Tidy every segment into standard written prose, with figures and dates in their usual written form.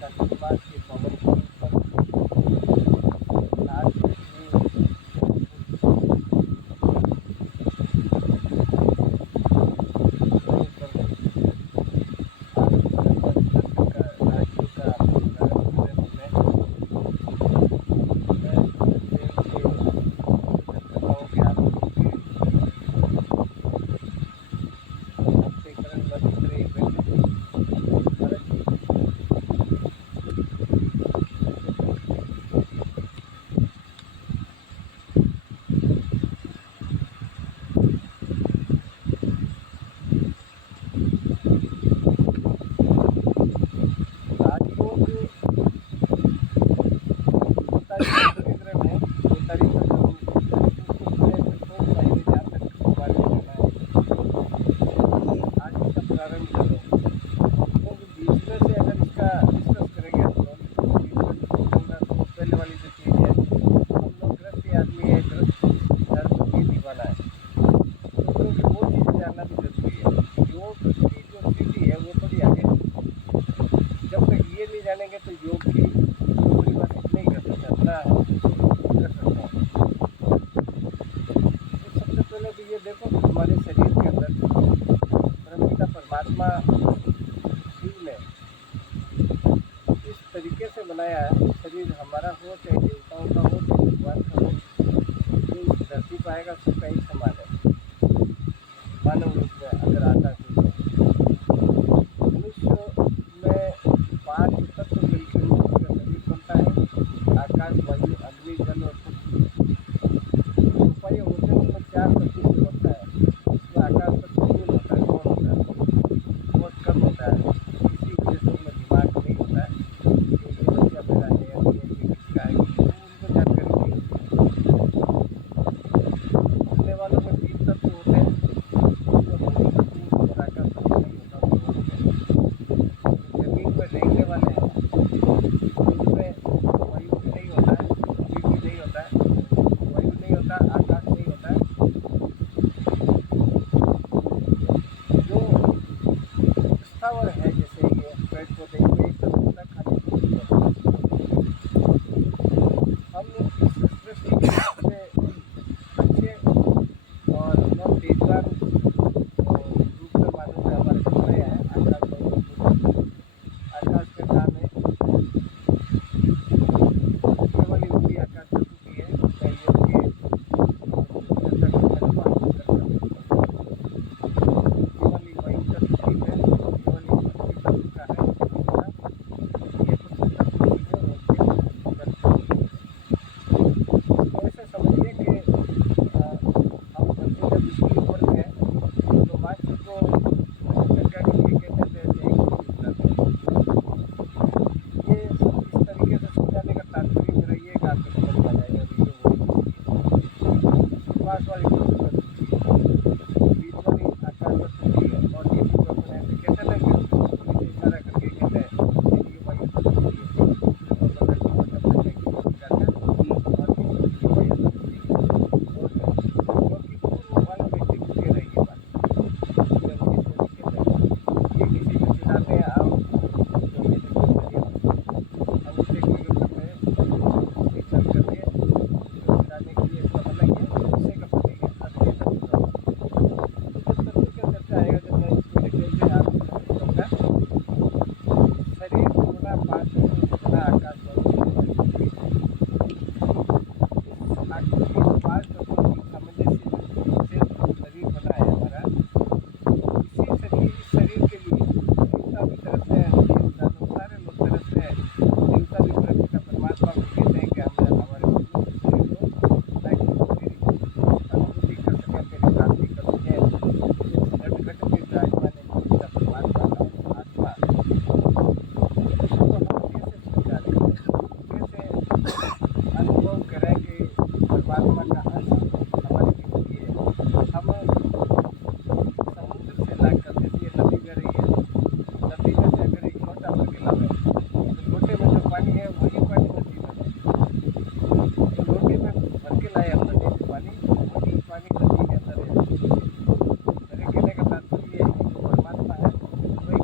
चातुर्मास के पवन के ऊपर आज ये जानेंगे तो योग की परिभाषित नहीं कर सकते, अपना कर सकते हैं। तो सबसे पहले तो ये देखो कि हमारे शरीर के अंदर परमपिता परमात्मा जीव ने इस तरीके से बनाया है, शरीर हमारा हो चाहे देवताओं का हो चाहे भगवान का हो, जो इस धरती पर आएगा सबका एक समान है। मानव रूप में अगर आता है तो मनुष्य में 5 तत्व मिलकर मनुष्य का शरीर बनता है। आकाश, वायु, अग्नि, जल और पृथ्वी। उपाय होते हैं उसमें 4 तत्व से बनता है। उसमें आकाश तत्व नहीं होता है, कौन होता है, बहुत कम होता है। किसी वजह से उनमें दिमाग नहीं होता है कि ये बच्चा मेरा है या ये किसका है, उनको जानकारी नहीं होती। बोलने वालों में 3 तत्व होते हैं, जो हमारी आकाश तत्व नहीं होता उन लोगों में। जमीन पर रेंगने वाले हैं उनमें वायु भी नहीं होता है, अग्नि भी नहीं होता है, वायु नहीं होता, आकाश नहीं होता है। जो स्थावर है जैसे ये पेड़ पौधे, इनमें एक तत्व होता है खाली पृथ्वी होता है। हम इस सृष्टि के सबसे अच्छे और बहुत तेजवान रूप में मानव में हमारे कमरे हैं आकाश, वायु, पृथ्वी। आकाश का काम है केवल योगी आकाश तत्व की है, मैं योग के चर्चा को मैंने बात कर सकता हूँ। केवल ही वायु तत्व की है, केवल ही पृथ्वी तत्व का है, ये कुछ तत्व की है और ये तत्व की है। तो ऐसे समझिए कि हम बच्चे जब स्कूल पढ़ते हैं तो मास्टर को सरकारी ये कहते थे कि एक चीज बताते हैं। ये सब इस तरीके से समझाने का तात्पर्य मेरा ये कि आपको समझ में आ जाएगा कि ये वही पास वाली तत्व है, बीच वाली आकाश तत्व की है और ये भी अपने ऐसे कहते हैं कि पुलिस इशारा करके कहते हैं कि ये वायु तत्व की है, तो पकड़ के मतलब करने की कोशिश करते हैं और ये वायु तत्व की है। और क्योंकि पूर्व वाले व्यक्ति को कह रही है बात, इसलिए वो इस तरीके से ये किसी को चिढ़ाते हैं आप जो ये देखो शरीर अंगूठे को यूँ करते हैं, रिसर्च करके चिढ़ाने के लिए इसका मतलब ये गुस्से का प्रतीक है, असली तत्व का। तो जब तत्व की चर्चा आएगा, जब मैं इसको डिटेल से आपको समझाऊंगा। शरीर होना 5 तत्वों से बना आकाश, वायु, पृथ्वी। इस आकृति 5 तत्वों की सामंजस्य से शरीर बना है हमारा। इस शरीर के लिए देवता भी तरसते हैं, देवता तो सारे लोग तरसते हैं। देवता भी परमपिता परमात्मा को कहते हैं कि हमें हमारे शरीर को ताकि वो तेरी अनुभूति कर सके, तेरी प्राप्ति कर सके। घट घट में विराजमान है परमपिता परमात्मा का आत्मा। इसको हम कैसे समझा रहे हैं, कैसे अनुभव करें कि परमात्मा का अंश हमारे भीतर ही है। हम समुद्र से लाकर, जैसे ये नदी बह रही है, नदी में से अगर एक लोटा भर के लावे तो लोटे में जो पानी है वही पानी नदी में है। जो लोटे में भर के लाए हम नदी से पानी, वही पानी नदी के अंदर है। मेरे कहने का तात्पर्य ये है कि जो परमात्मा है वो एक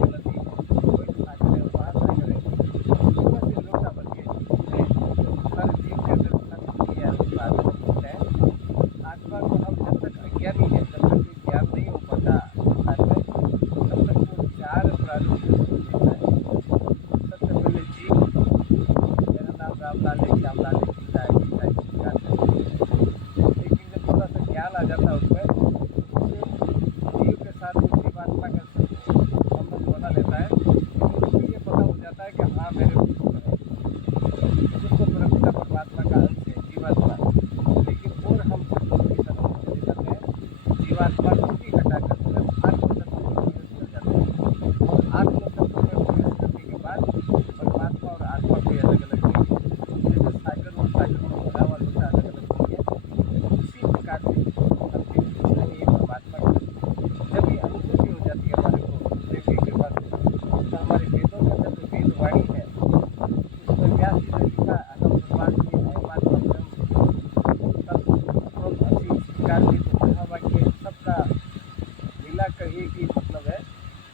की मतलब है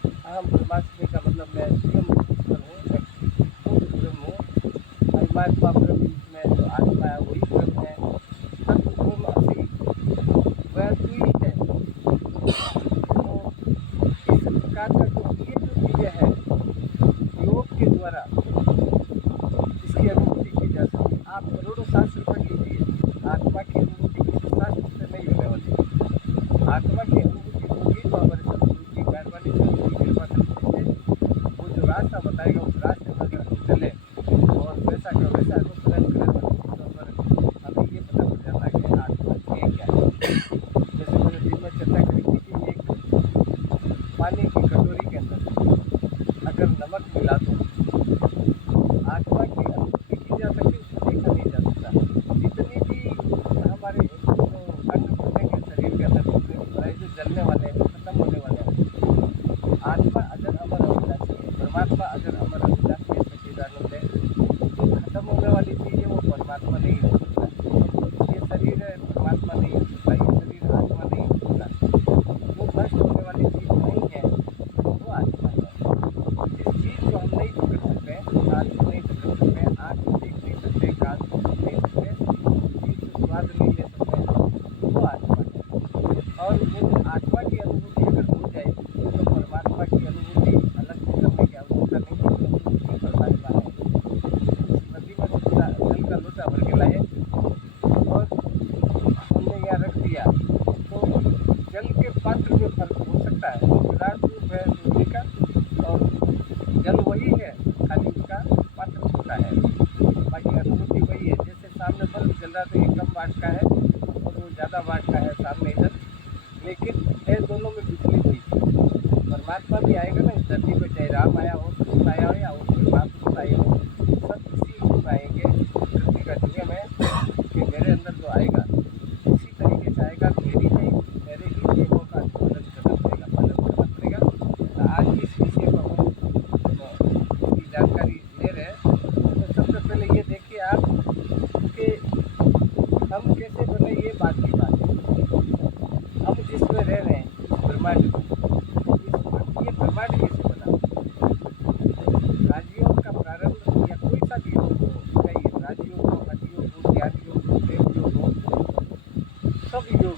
अहम ब्रह्मास्मि का मतलब मैं स्वयं ईश्वर हूँ, मैं खुद ब्रह्म हूँ। परमात्मा ब्रह्म में जो आत्मा है वही ब्रह्म है। सत्य ओम असि वह तू ही है। तो इस प्रकार का जो ये जो चीज़ें हैं योग के द्वारा इसकी अनुभूति की जा सकती है। आप करोड़ों शास्त्र पढ़ लीजिए, आत्मा की अनुभूति किसी शास्त्र से नहीं होने वाली। आत्मा की अनुभूति होगी तो हमारे सदगुरु की मेहरबानी से, उनकी कृपा से वो जो रास्ता बताएगा उस रास्ते पर अगर हम चले और वैसा का वैसा अनुसरण करें तो हमें ये पता चल जाता है कि आत्मा है क्या है। जैसे मैंने दिन में चर्चा करी थी कि एक पानी की कटोरी के अंदर अगर नमक मिला तो आत्मा की अनुभूति की जा सकती है, उसको देखा नहीं जा सकता। जितनी भी हमारे अंग बनेंगे शरीर के अंदर जो जलने वाले हैं, खत्म होने वाले हैं, आत्मा अजर अमर अविनाशी है, परमात्मा अजर अमर अविनाशी है, सच्चिदानंद है। जो खत्म होने वाली चीज़ है वो परमात्मा नहीं हो सकता। ये शरीर है परमात्मा नहीं हो सकता, ये शरीर आत्मा नहीं हो सकता। जो नष्ट होने वाली चीज़ नहीं है वो आत्मा है। जिस चीज़ को हम नहीं पकड़ सकते हैं, हाथ को नहीं पकड़ सकते हैं, आँख को देख नहीं सकते, कान को सुन नहीं सकते, जीभ से स्वाद नहीं ले सकते, वो आत्मा है। और वो आत्मा की अनुभूति अगर हो जाए तो परमात्मा की अनुभूति अलग से करने की आवश्यकता नहीं है, क्योंकि उसकी परमात्मा है। नदी में जल का लोटा भर के लाए और हमने यहाँ रख दिया तो जल के पात्र में फर्क हो सकता है। वो विराट रूप है सूर्य का और जल वही है, खाली उसका पात्र छोटा है, बाकी अनुभूति वही है। जैसे सामने बल्ब जल रहा तो ये कम वाट का है और वो ज़्यादा वाट का है सामने इधर, लेकिन है दोनों में बिजली हुई। परमात्मा भी आएगा ना इस धरती पर, चाहे राम आया हो, कृष्ण आया हो या और कोई महापुरुष आए हो, सब इसी रूप आएंगे। पृथ्वी का नियम है कि मेरे अंदर जो आएगा इसी तरीके से आएगा। मेरे ही नियमों का पालन करना पड़ेगा। तो आज इस विषय पर हम इसकी जानकारी ले रहे हैं। तो सबसे पहले ये देखिए आप कि हम कैसे बने, ये बात की बात है। हम जिसमें रह रहे हैं ब्रह्मांड में, ये ब्रह्मांड कैसे बना? राजयोग का प्रारंभ या कोई सा भी योग हो, चाहे राजयोग हो, हठयोग हो, ज्ञान योग हो, प्रेम योग हो, सब योग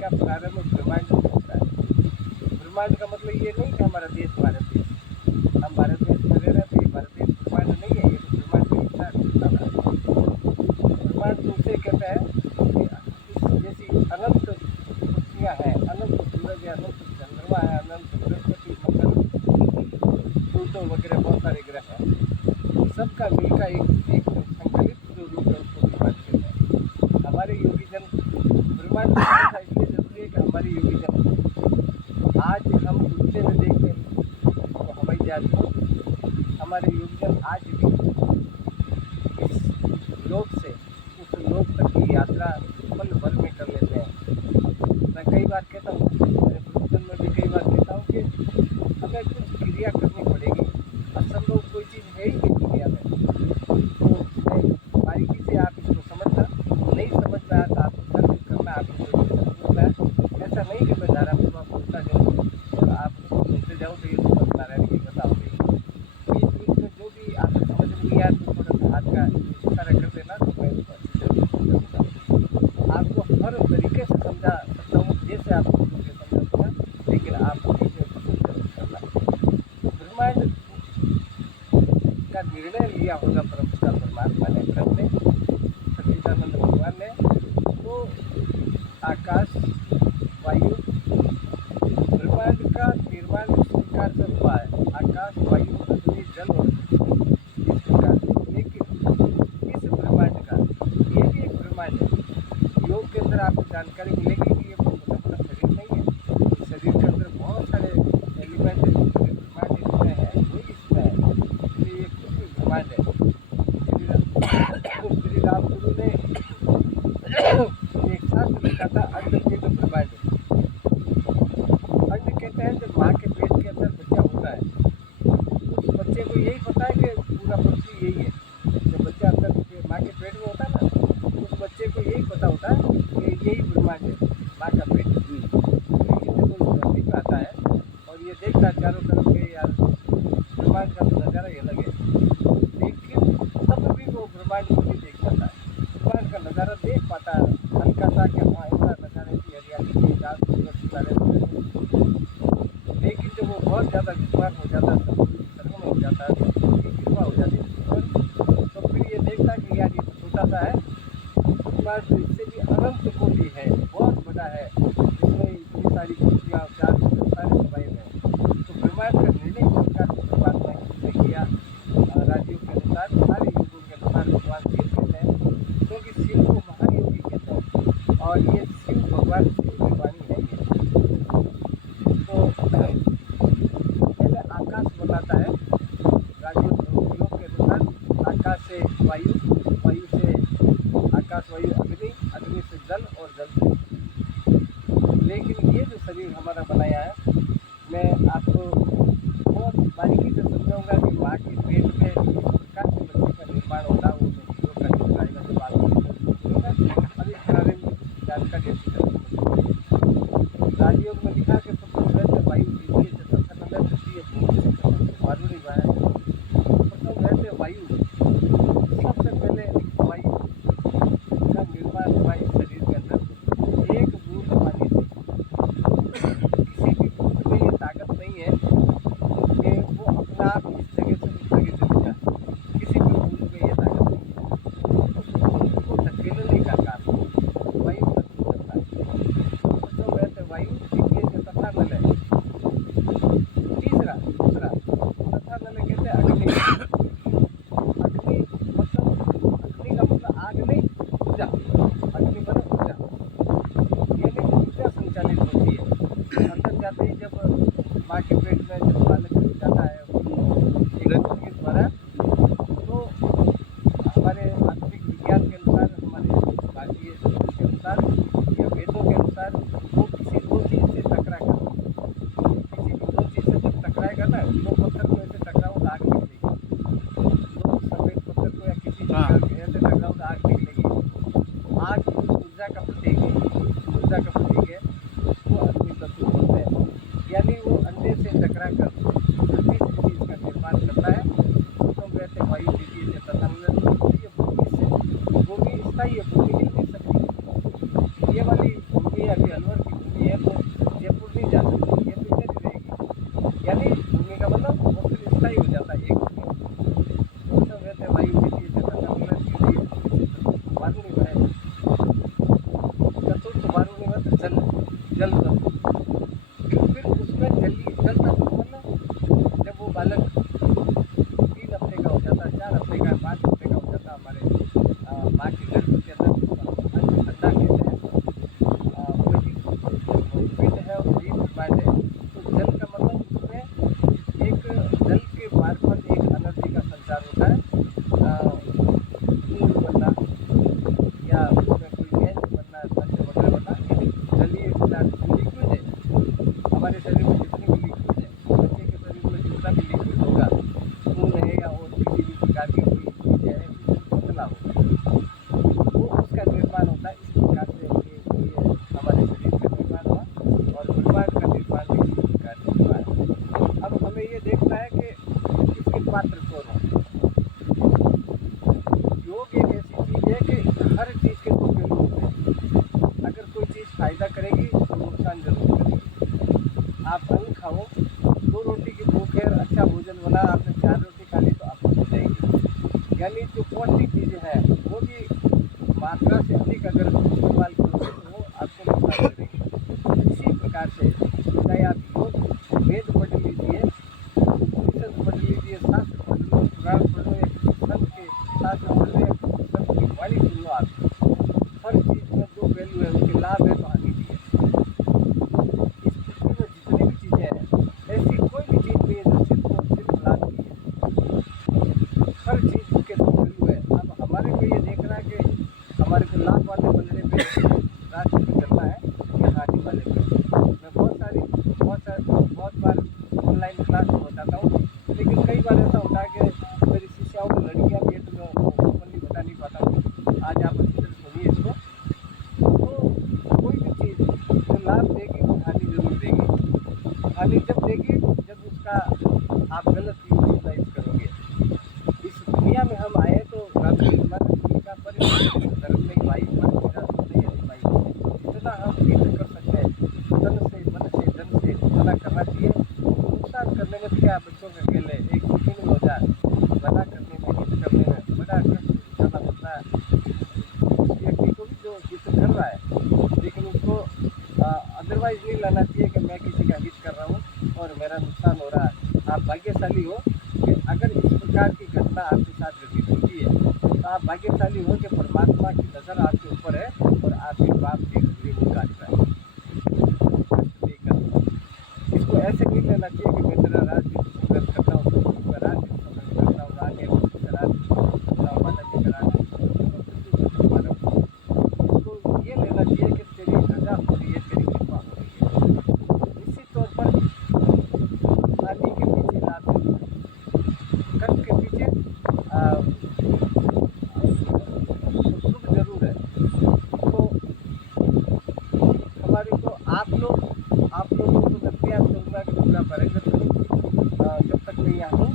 का प्रारंभ ब्रह्मांड से होता है। ब्रह्मांड का मतलब ये नहीं कि हमारा देश भारत देश, हम भारत देश में रह रहे हैं तो ये भारत देश ब्रह्मांड नहीं है, ये तो ब्रह्मांड का हिस्सा है। ब्रह्मांड तो उसे कहते हैं कि जैसी अनंत पृथ्वियाँ हैं, अनंत सूरज है, अनंत चंद्रमा है, अनंत बृहस्पति, मंगल, प्लूटो वगैरह बहुत सारे ग्रह हैं। सबका मिलकर एक संकलित जो रूप है उसको ब्रह्मांड कहते हैं। हमारे योगीजन ब्रह्मांड का इसलिए जरूरी है कि हमारे योगीजन आज हम गुस्से में देखते हैं तो हवाई जहाज को, हमारे योगीजन आज भी इस लोक से उस लोक तक की यात्रा पल भर में कर लेते हैं। मैं कई बार कहता हूँ, मेरे प्रवचन में भी कई बार कहता हूँ कि हमें कुछ क्रिया करनी पड़ेगी। असंभव कोई चीज़ है ही नहीं दुनिया में। तो बारीकी से आप इसको समझना, नहीं समझ में आता आप कर्म करना, आप इसको बोलना है। ऐसा नहीं कि मैं धारा पूर्वक बोलता जाऊँ और आप सुनते जाओ तो ये तो नारायण की कथा हो गई। बीच बीच में जो भी आपको समझ में नहीं आया तो थोड़ा सा हाथ का इशारा कर देना तो मैं उसको अच्छे से समझूंगा। आपको हर तरीके से समझा सकता हूँ जैसे आप समझोगे समझाऊंगा, लेकिन आपको इसे पसंद जरूर करना। तो ब्रह्मांड का निर्णय लिया होगा परमपिता परमात्मा ने, ब्रह्म ने, सच्चिदानंद भगवान ने। तो आकाश, वायु, ब्रह्मांड का निर्माण इस प्रकार से हुआ है, आकाश, वायु, अग्नि, जल और इस प्रकार से। लेकिन इस ब्रह्मांड का ये भी एक ब्रह्मांड है। योग के अंदर आपको जानकारी मिलेगी कि ये बहुत बड़ा शरीर नहीं है। इस शरीर के अंदर बहुत सारे एलिमेंट है, ब्रह्मांड इसमें है, वही इसमें है, इसलिए ये खुद भी ब्रह्मांड है। देखता चारों तरफ के यार ब्रह्मांड का तो नज़ारा ही अलग है, लेकिन तब भी वो ब्रह्मांड को नहीं देख पाता है। ब्रह्मांड का नज़ारा देख पाता है हल्का सा कि हाँ ऐसा नज़ारा थी, हरियाली थी, चार सूरज सितारे थे। लेकिन जब वो बहुत ज़्यादा विश्वास हो जाता है, सर्वम हो जाता है, उसकी कृपा हो जाती है तो फिर ये देखता है कि यार ये तो छोटा सा है, ब्रह्मांड तो इससे भी अनंत कोटि है, बहुत बड़ा है, इसमें इतनी सारी कोटियाँ चार सूरज सारे समाये हुए हैं। तो ब्रह्मांड का निर्णय इस प्रकार से परमात्मा ने किया राजियों के अनुसार, सारे युगों के अनुसार भगवान शिव कहते हैं, क्योंकि शिव को महायोगी कहते हैं और ये शिव भगवान शिव की वाणी है ये। तो पहले आकाश बनाता है राजयोग के अनुसार, आकाश से वायु, वायु से आकाश, वायु अग्नि, अग्नि से जल और जल से। लेकिन ये जो शरीर हमारा बनाया है, मैं आपको बहुत बारीकी से समझाऊंगा कि माँ के पेट में किस प्रकार से बच्चे का निर्माण होता है, वो मैं वीडियो का जो आएगा तो बात करूँगा। अब इस बारे में जानकारी अच्छी तरह राजयोग में लिखा कि प्रथम वायु द्वितीय से तत्सनंद तृतीय भूमि से वारुणी वायु। प्रथम रहते वायु, सबसे पहले वायु का निर्माण हुआ इस शरीर के अंदर एक बूंद पानी से। किसी भी बूंद में ये ताकत नहीं है कि वो अपना आप इस जगह से उस जगह चले जाए, किसी भी बूंद में ये ताकत नहीं है, उसको धकेलने का काम वायु तत्व करता है। तो वैसे वायु द्वितीय से तथा नल है, तीसरा दूसरा तथा नल कहते हैं अग्नि। अग्नि मतलब, अग्नि का मतलब आग नहीं, ऊर्जा, अग्नि बने ऊर्जा, यानी ऊर्जा संचालित होती है। अंदर जाते ही जब माँ के पेट में जब बालक जाता है एक के द्वारा, तो हमारे आधुनिक विज्ञान के अनुसार, हमारे भारतीय के अनुसार या वेदों के अनुसार, वो किसी दो चीज़ से टकरा कर, किसी भी दो चीज़ से जब टकराएगा ना, दो पत्थर को ऐसे टकराओ तो आग निकलेगी, दो सफ़ेद पत्थर को या किसी चीज़ का ऐसे टकराओ तो आग निकलेगी। आग ऊर्जा का प्रतीक है, ऊर्जा का प्रतीक है, उसको अग्नि तत्व बोलते हैं। यानी वो अंडे से टकरा कर जिस चीज़ का निर्माण करता है, तो कहते हैं वायु द्वितीय से तथा तृतीय भूमि से। भूमि स्थायी है, भूमि हिल नहीं सकती। ये वाली भूमि अभी अलवर की भूमि है, वो जयपुर नहीं जा सकती, ये तो इधर ही रहेगी। यानी भूमि का मतलब वो फिर स्थायी हो जाता है एक भूमि। तो कहते हैं वायु द्वितीय से तथा तृतीय भूमि से वारुणी वह। चतुर्थ वारुणी वह जल, जल तत्व। फिर उसमें जल तत्व मतलब जब वो बालक 3 हफ्ते का हो जाता है, 4 हफ्ते का, 5 हफ्ते का हो जाता है, हमारे माँ के गर्भ के अंदर ठंडा कहते हैं, वही पिंड है और वही ब्रह्मांड है। तो जल का मतलब उसमें एक जल के मार्फत एक एनर्जी का संचार होता है, फूल बनना या उसमें कोई गैस बनना, संच वगैरह बनना, यानी जलीय पदार्थ जो लिक्विड है, हमारे शरीर में जितनी भी लिक्विड है का आप गलत यूटिलाइज करोगे। इस दुनिया में हम आए तो का परिवर्तन धर्म नहीं भाई, नहीं है भाई, जितना हम हित कर सकते हैं तन से मन से धन से उतना करना चाहिए। नुकसान करने में क्या बच्चों के अकेले एक सेकंड में हो जाए, भला करने में हित करने में बड़ा कष्ट उठाना पड़ता है उस व्यक्ति को भी जो हित कर रहा है, लेकिन उसको अदरवाइज नहीं लाना चाहिए कि मैं किसी का हित कर रहा हूँ और मेरा नुकसान हो रहा है। आप भाग्यशाली हो कि अगर इस प्रकार की घटना आपके साथ घटित होती है तो आप भाग्यशाली हो कि परमात्मा की नज़र आपके ऊपर है और आपके पाप की उंगली वो काट रहा है। इसको ऐसे नहीं लेना चाहिए कि मैं तेरा राजनीति संघर्ष करता हूँ, तो राजनीति संघर्ष करता हूँ, राज है उसका राज माता जी का राज, इसको ये लेना चाहिए कि तेरी रजा हो रही है, तेरी कृपा हो रही है। निश्चित तौर पर हानि के पीछे लाभ है, कष्ट के पीछे सुख जरूर है। तो हमारे को आप लोगों को मैं प्रयास करूँगा कि पूरा पारिगत करूँ। जब तक मैं यहाँ हूँ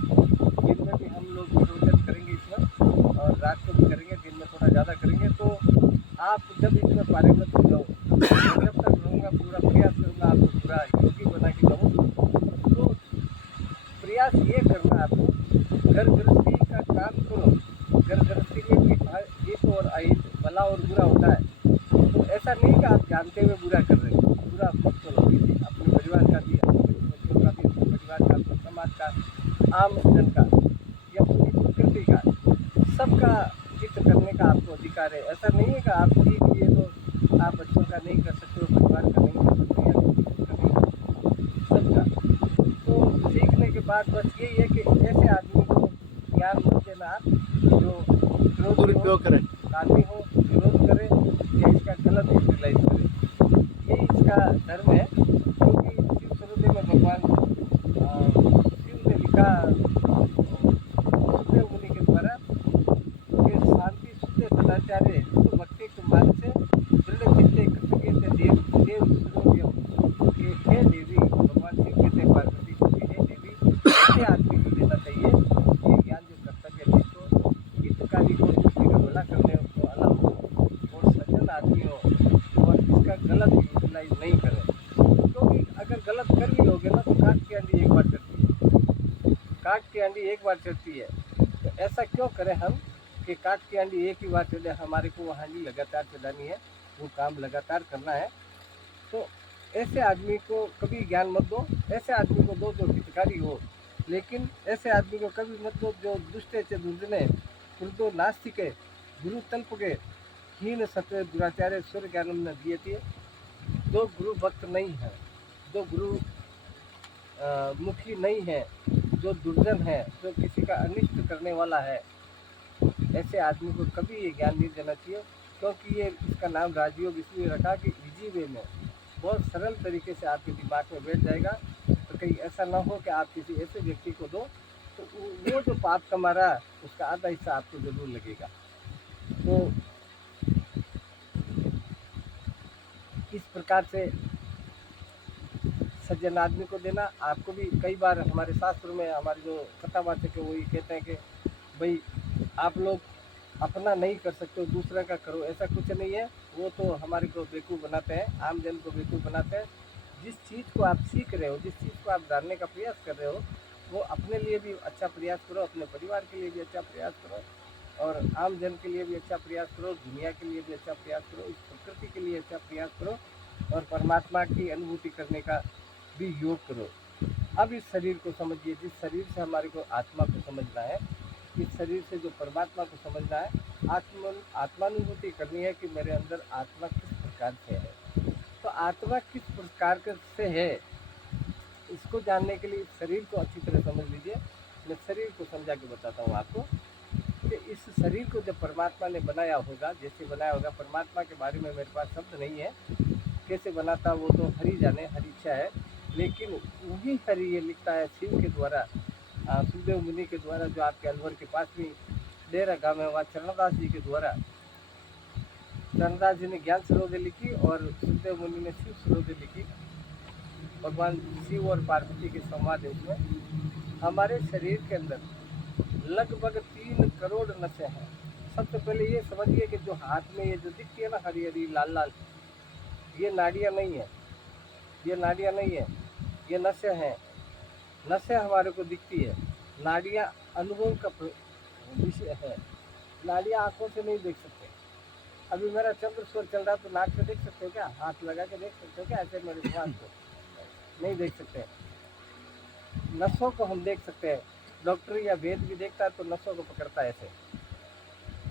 दिन में भी हम लोग प्रवचन करेंगे इसमें, और रात को भी करेंगे, दिन में थोड़ा ज़्यादा करेंगे। तो आप जब इसमें पारिगत हो जाओ, जब तक रहूँगा पूरा प्रयास करूँगा आपको पूरा योगी बना के जाऊँ। तो प्रयास ये करना है आपको, घर गृहस्थी का काम करो। घर गृहस्थी में भी हित और अहित, भला और बुरा होता है। तो ऐसा नहीं कि आप जानते हुए बुरा कर रहे हो, बुरा मत करो। अपने परिवार का भी, अपने बच्चों का भी, अपने परिवार का, अपने समाज का, आम जन का या पूरी प्रकृति का, सबका हित करने का आपको अधिकार है। ऐसा नहीं है कि आप सीख लिए तो आप बच्चों का नहीं कर सकते हो, परिवार का नहीं कर सकते, या किसी का नहीं कर सकते, सबका। तो सीखने के बाद बस यही है कि ऐसे आदमी को ज्ञान मत देना आप जो दुरुपयोग करें, आदमी हो, विरोध करे या इसका गलत यूटिलाइज करे। ये इसका धर्म है, क्योंकि शिव सर्वोदय में भगवान शिव ने लिखा सुखदेव मुनि के द्वारा कि शांति शुद्ध सदाचार्य तो भक्ति कुमार से दृढ़ चित्ते कृतज्ञ देव देव कि हे देवी, भगवान शिव कहते हैं पार्वती को कि हे देवी, ऐसे आदमी को देना चाहिए ये ज्ञान जो कर्तव्य है, जिसको हितकारी को, दूसरे का भला करने को अलाउ हो और सज्जन आदमी हो और इसका गलत यूटिलाइज नहीं करे। क्योंकि अगर गलत कर भी लोगे ना तो काट की आंधी एक बार चढ़ती है, काट की आंधी एक बार चढ़ती है। तो ऐसा क्यों करें हम कि काट की आंधी एक ही बार चढ़े, हमारे को वो हांडी लगातार चलानी है, वो काम लगातार करना है। तो ऐसे आदमी को कभी ज्ञान मत दो, ऐसे आदमी को दो जो हितकारी हो, लेकिन ऐसे आदमी को कभी मत दो जो दुष्टे च दुर्जने क्रुद्धो नास्तिके गुरु तल्पके हीन सत्य दुराचार्य स्वर ज्ञानम न दिए। जो गुरु भक्त नहीं है, जो गुरु मुखी नहीं है, जो दुर्जन है, जो किसी का अनिष्ट करने वाला है, ऐसे आदमी को कभी ये ज्ञान नहीं देना चाहिए। क्योंकि ये इसका नाम राजयोग इसलिए रखा कि इजी वे में बहुत सरल तरीके से आपके दिमाग में बैठ जाएगा। तो कहीं ऐसा ना हो कि आप किसी ऐसे व्यक्ति को दो तो वो जो पाप कमा रहा है उसका आधा हिस्सा आपको ज़रूर लगेगा। तो इस प्रकार से सज्जन आदमी को देना। आपको भी कई बार हमारे शास्त्रों में हमारे जो कथावाचक है वो ये कहते हैं कि भाई आप लोग अपना नहीं कर सकते हो, दूसरा का करो। ऐसा कुछ नहीं है, वो तो हमारे को बेवकूफ़ बनाते हैं, आम जन को बेवकूफ़ बनाते हैं। जिस चीज़ को आप सीख रहे हो, जिस चीज़ को आप जानने का प्रयास कर रहे हो, वो अपने लिए भी अच्छा प्रयास करो, अपने परिवार के लिए भी अच्छा प्रयास करो, और आम जन के लिए भी अच्छा प्रयास करो, दुनिया के लिए भी अच्छा प्रयास करो, इस प्रकृति के लिए अच्छा प्रयास करो, और परमात्मा की अनुभूति करने का भी योग करो। अब इस शरीर को समझिए, जिस शरीर से हमारे को आत्मा को समझना है, इस शरीर से जो परमात्मा को समझना है, आत्मानुभूति करनी है कि मेरे अंदर आत्मा किस प्रकार से है। तो आत्मा किस प्रकार से है, इसको जानने के लिए इस शरीर को अच्छी तरह समझ लीजिए। मैं शरीर को समझा के बताता हूँ आपको कि इस शरीर को जब परमात्मा ने बनाया होगा, जैसे बनाया होगा, परमात्मा के बारे में मेरे पास शब्द नहीं है, कैसे बनाता वो तो हरि जाने, हरि इच्छा है। लेकिन वही हरि ये लिखता है शिव के द्वारा, सुखदेव मुनि के द्वारा, जो आपके अलवर के पास में डेरा गाँव है, वहाँ चरणदास जी के द्वारा। चरणदास जी ने ज्ञान सरोदे लिखी और सुखदेव मुनि ने शिव सरोदे लिखी। भगवान शिव और पार्वती के संवाद है इसमें। हमारे शरीर के अंदर लगभग 3 करोड़ नसें हैं। सबसे पहले ये समझिए कि जो हाथ में ये जो दिखती है ना हरी हरी लाल लाल, ये नाड़ियाँ नहीं है, ये नाड़ियाँ नहीं है, ये नसें हैं। नसें हमारे को दिखती है, नाड़ियाँ अनुभव का विषय है। नाड़ियाँ आंखों से नहीं देख सकते। अभी मेरा चंद्र स्वर चल रहा है तो नाक से देख सकते हो क्या? हाथ लगा के देख सकते हो क्या? ऐसे मेरे श्वास को नहीं देख सकते। नसों को हम देख सकते हैं। डॉक्टर या वैद्य भी देखता है तो नसों को पकड़ता है ऐसे,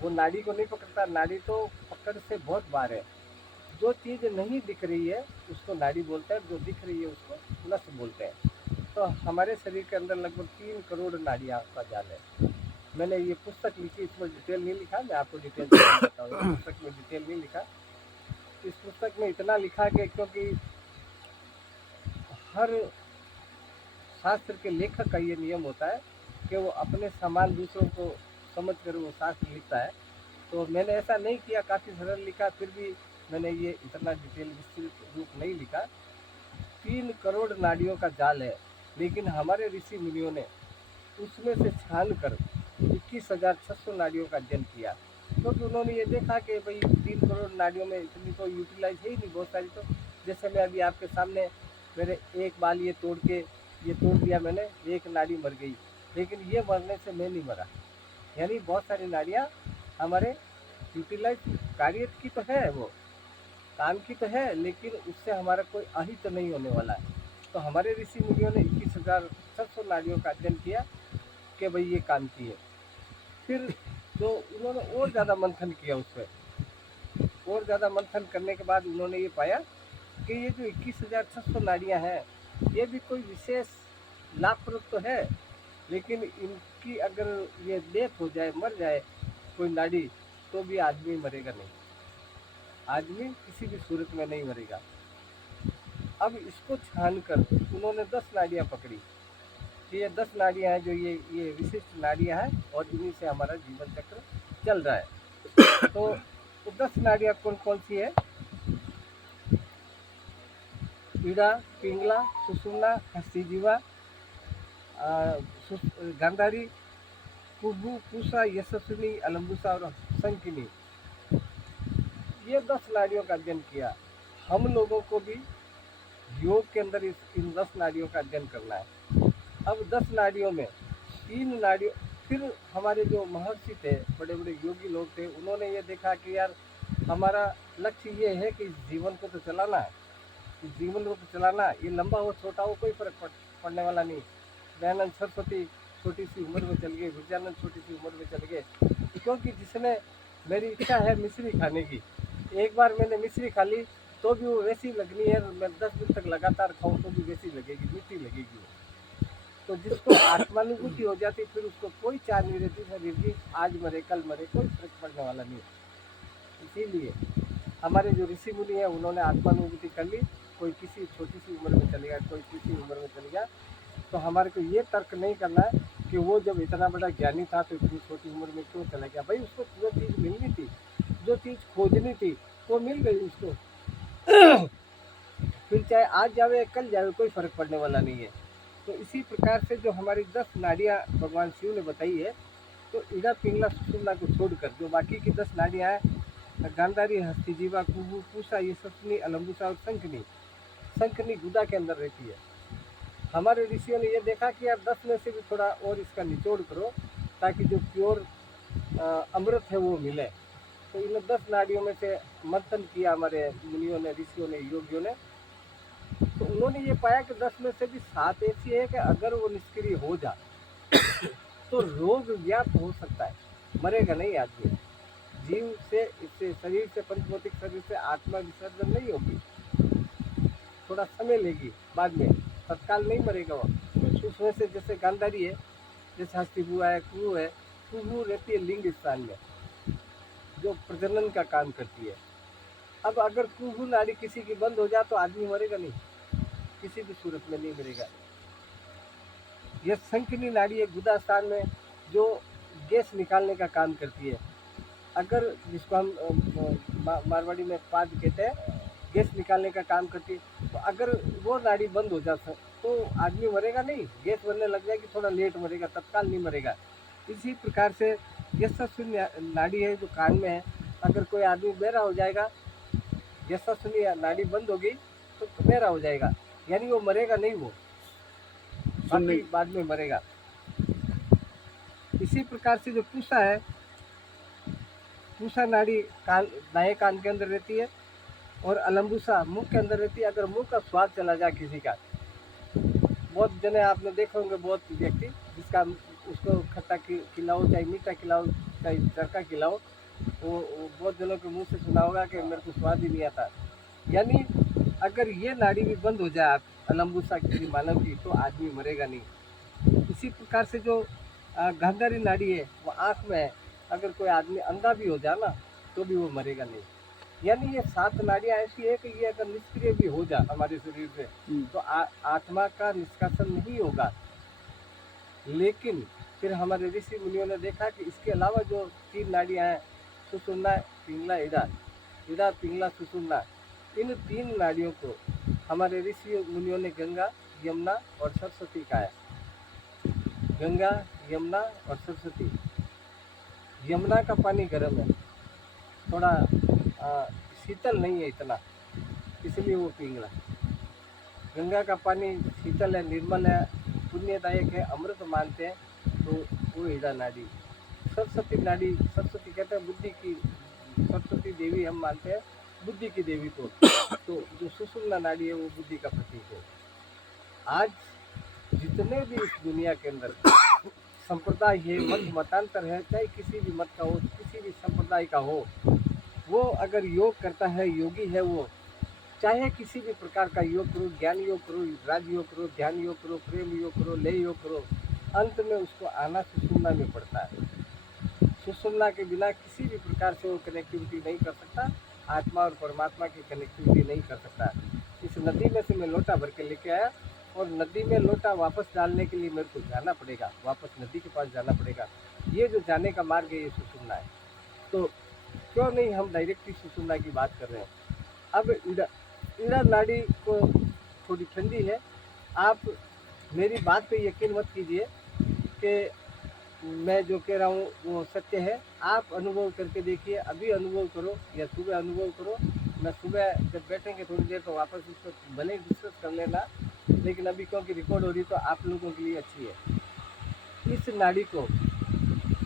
वो नाड़ी को नहीं पकड़ता। नाड़ी तो पकड़ से बहुत बाहर है। जो चीज़ नहीं दिख रही है उसको नाड़ी बोलते हैं, जो दिख रही है उसको नस बोलते हैं। तो हमारे शरीर के अंदर लगभग 3 करोड़ नाड़ियाँ का जाल है। मैंने ये पुस्तक लिखी, इसमें डिटेल नहीं लिखा, मैं आपको डिटेल बताता हूँ। पुस्तक में डिटेल नहीं लिखा। इस पुस्तक में इतना लिखा कि क्योंकि हर शास्त्र के लेखक का ये नियम होता है कि वो अपने समान दूसरों को समझ कर वो शास्त्र लिखता है। तो मैंने ऐसा नहीं किया, काफ़ी सरल लिखा, फिर भी मैंने ये इतना डिटेल विस्तृत रूप नहीं लिखा। 3 करोड़ नाड़ियों का जाल है, लेकिन हमारे ऋषि मुनियों ने उसमें से छान कर 21,600 नाड़ियों का अध्ययन किया। क्योंकि उन्होंने ये देखा कि भाई 3 करोड़ नाड़ियों में इतनी तो यूटिलाइज है ही नहीं, बहुत सारी। तो जैसे मैं अभी आपके सामने मेरे एक बाल ये तोड़ दिया मैंने, एक नाड़ी मर गई, लेकिन ये मरने से मैं नहीं मरा। यानी बहुत सारी नाड़ियाँ हमारे यूटिलाइज कार्य की तो है, वो काम की तो है, लेकिन उससे हमारा कोई अहित नहीं होने वाला है। तो हमारे ऋषि मुनियों ने 21,600 नाड़ियों का अध्ययन किया कि भाई ये काम की है। फिर जो उन्होंने और ज़्यादा मंथन किया, उस पर और ज़्यादा मंथन करने के बाद उन्होंने ये पाया कि ये जो 21,600 नाड़ियाँ हैं ये भी कोई विशेष लाभप्रद तो है, लेकिन इनकी अगर ये डेथ हो जाए, मर जाए कोई नाड़ी, तो भी आदमी मरेगा नहीं, आदमी किसी भी सूरत में नहीं मरेगा। अब इसको छान कर उन्होंने 10 नाड़ियाँ पकड़ी कि ये 10 नाड़ियाँ हैं जो ये विशिष्ट नाड़ियाँ हैं और इन्हीं से हमारा जीवन चक्र चल रहा है। तो 10 नाड़ियाँ कौन कौन सी है? ईड़ा, पिंगला, सुषुम्ना, हस्तिजीवा, गांधारी, कुबु, पूषा, यशस्विनी, अलम्बुसा और संकिनी। ये 10 नाड़ियों का अध्ययन किया। हम लोगों को भी योग के अंदर इन 10 नाड़ियों का अध्ययन करना है। अब 10 नाड़ियों में 3 नाड़ियों, फिर हमारे जो महर्षि थे, बड़े बड़े योगी लोग थे, उन्होंने ये देखा कि यार हमारा लक्ष्य ये है कि इस जीवन को तो चलाना है, इस जीवन को तो चलाना, ये लंबा हो छोटा हो कोई फर्क पड़ने वाला नहीं। दयानंद सरस्वती छोटी सी उम्र में चल गए, विद्यानंद छोटी सी उम्र में चल गए, क्योंकि जिसने मेरी इच्छा है मिश्री खाने की, एक बार मैंने मिश्री खा ली तो भी वो वैसी लगनी है, मैं 10 दिन तक लगातार खाऊं तो भी वैसी लगेगी, मीठी लगेगी वो। तो जिसको आत्मानुभूति हो जाती फिर उसको कोई चाह नहीं रहती शरीर की, आज मरे कल मरे कोई फर्क पड़ने वाला नहीं। इसीलिए हमारे जो ऋषि मुनि हैं उन्होंने आत्मानुभूति कर ली, कोई किसी छोटी सी उम्र में चले गया, कोई किसी उम्र में चले गया। तो हमारे को ये तर्क नहीं करना है कि वो जब इतना बड़ा ज्ञानी था तो इतनी छोटी उम्र में क्यों चला गया। भाई उसको जो चीज़ मिलनी थी, जो चीज़ खोजनी थी वो मिल गई उसको। फिर चाहे आज जावे कल जावे कोई फर्क पड़ने वाला नहीं है। तो इसी प्रकार से जो हमारी 10 नाड़ियाँ भगवान शिव ने बताई है, तो ईड़ा, पिंगला, सुषुम्ना को छोड़कर जो बाकी की 10 नाड़ियाँ हैं, गांधारी, हस्तिजीवा, कुबु, पूषा, यशस्विनी, अलम्बुसा और संकनी, संकनी गुदा के अंदर रहती है। हमारे ऋषियों ने ये देखा कि यार 10 में से भी थोड़ा और इसका निचोड़ करो ताकि जो प्योर अमृत है वो मिले। तो इन 10 नाड़ियों में से मंथन किया हमारे मुनियों ने, ऋषियों ने, योगियों ने। तो उन्होंने ये पाया कि 10 में से भी 7 ऐसी है कि अगर वो निष्क्रिय हो जाए तो रोग व्याप्त हो सकता है, मरेगा नहीं आदमी। जीव से, इससे शरीर से, पंचभौतिक शरीर से आत्मा विसर्जन नहीं होगी, थोड़ा समय लेगी, बाद में तत्काल नहीं मरेगा वो। उसमें से जैसे गांधारी है, जैसे हस्तिबुआ है, कुहू है, कुहू रहती है लिंग स्थान में जो प्रजनन का काम करती है। अब अगर कुहू नाड़ी किसी की बंद हो जाए तो आदमी मरेगा नहीं, किसी भी सूरत में नहीं मरेगा। यह संकिनी नाड़ी है गुदा स्थान में जो गैस निकालने का काम करती है। अगर जिसको हम मारवाड़ी में पाद कहते हैं, गैस निकालने का काम करती है। तो अगर वो नाड़ी बंद हो जाता तो आदमी मरेगा नहीं, गैस बनने लग जाएगी, थोड़ा लेट मरेगा, तत्काल नहीं मरेगा। इसी प्रकार से यशस्विनी नाड़ी है जो कान में है, अगर कोई आदमी बहरा हो जाएगा, यशस्विनी नाड़ी बंद हो गई तो बहरा हो जाएगा, यानी वो मरेगा नहीं, वो बाकी बाद में मरेगा। इसी प्रकार से जो पूसा है, पूसा नाड़ी कान, दाएं कान के अंदर रहती है, और अलम्बुसा मुंह के अंदर रहती है। अगर मुंह का स्वाद चला जाए किसी का, बहुत जने आपने देखे होंगे, बहुत व्यक्ति जिसका उसको खट्टा खिलाओ, चाहे मीठा खिलाओ, चाहे चरका खिलाओ, वो बहुत जनों के मुंह से सुना होगा कि मेरे को स्वाद ही नहीं आता। यानी अगर ये नाड़ी भी बंद हो जाए अलम्बुसा किसी मानव की, तो आदमी मरेगा नहीं। इसी प्रकार से जो गांधारी नाड़ी है वो आँख में है, अगर कोई आदमी अंधा भी हो जाए ना तो भी वो मरेगा नहीं। यानी ये 7 नाड़ियाँ ऐसी है कि ये अगर निष्क्रिय भी हो जाए हमारे शरीर से तो आत्मा का निष्कासन नहीं होगा। लेकिन फिर हमारे ऋषि मुनियों ने देखा कि इसके अलावा जो 3 नाड़ियाँ हैं, सुषुम्ना, पिंगला, इड़ा, इड़ा, पिंगला, सुषुम्ना, इन 3 नाड़ियों को हमारे ऋषि मुनियों ने गंगा, यमुना और सरस्वती कहा है। गंगा, यमुना और सरस्वती। यमुना का पानी गर्म है, थोड़ा शीतल नहीं है इतना, इसलिए वो पिंगला। गंगा का पानी शीतल है, निर्मल है, पुण्यदायक है, अमृत मानते हैं, तो वो इड़ा नाड़ी। सरस्वती नाड़ी, सरस्वती कहते हैं बुद्धि की, सरस्वती देवी हम मानते हैं बुद्धि की देवी को, तो जो सुषुम्ना नाड़ी है वो बुद्धि का प्रतीक है। आज जितने भी इस दुनिया के अंदर संप्रदाय है, मत मतांतर है, चाहे किसी भी मत का हो, किसी भी संप्रदाय का हो, वो अगर योग करता है, योगी है वो, चाहे किसी भी प्रकार का योग करो, ज्ञान योग करो, राजयोग करो, ध्यान योग करो, प्रेम योग करो, लय योग करो, अंत में उसको आना सुषुम्ना में पड़ता है। सुषुम्ना के बिना किसी भी प्रकार से वो कनेक्टिविटी नहीं कर सकता, आत्मा और परमात्मा की कनेक्टिविटी नहीं कर सकता। इस नदी में से मैं लोटा भर के लेके आया, और नदी में लोटा वापस डालने के लिए मेरे को जाना पड़ेगा, वापस नदी के पास जाना पड़ेगा। ये जो जाने का मार्ग है ये सुषुम्ना है। तो क्यों नहीं हम डायरेक्टली सुषुम्ना की बात कर रहे हैं। अब इड़ा नाड़ी को थोड़ी ठंडी है, आप मेरी बात पे यकीन मत कीजिए कि मैं जो कह रहा हूँ वो सत्य है। आप अनुभव करके देखिए, अभी अनुभव करो या सुबह अनुभव करो। मैं सुबह जब बैठेंगे थोड़ी देर तो वापस इसको भले डिस्कस कर लेना, लेकिन अभी क्योंकि रिकॉर्ड हो रही तो आप लोगों के लिए अच्छी है। इस नाड़ी को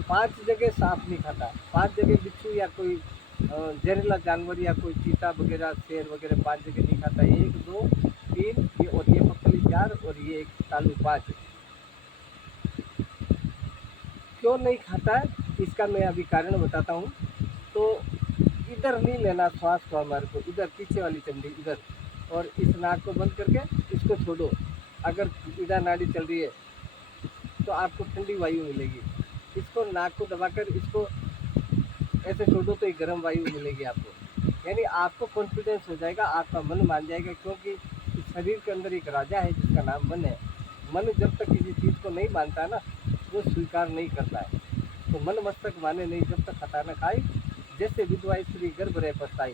5 जगह सांप नहीं खाता, 5 जगह बिच्छू या कोई जहरीला जानवर या कोई चीता वगैरह, शेर वगैरह 5 जगह नहीं खाता। 1 2 3 ये, और ये पकड़ी 4, और ये एक तालू 5। क्यों नहीं खाता है इसका मैं अभी कारण बताता हूँ। तो इधर नहीं लेना श्वास को हमारे को, इधर पीछे वाली चमड़ी इधर, और इस नाक को बंद करके इसको छोड़ो। अगर इधर नाड़ी चल रही है तो आपको ठंडी वायु मिलेगी। इसको नाक को दबाकर इसको ऐसे छोड़ो तो एक गर्म वायु मिलेगी आपको। यानी आपको कॉन्फिडेंस हो जाएगा, आपका मन मान जाएगा, क्योंकि इस शरीर के अंदर एक राजा है जिसका नाम मन है। मन जब तक किसी चीज़ को नहीं मानता है ना, वो स्वीकार नहीं करता है। तो मन मस्तक माने नहीं जब तक खता न खाई, जैसे विधवा स्त्री गर्भ रहे पछताई।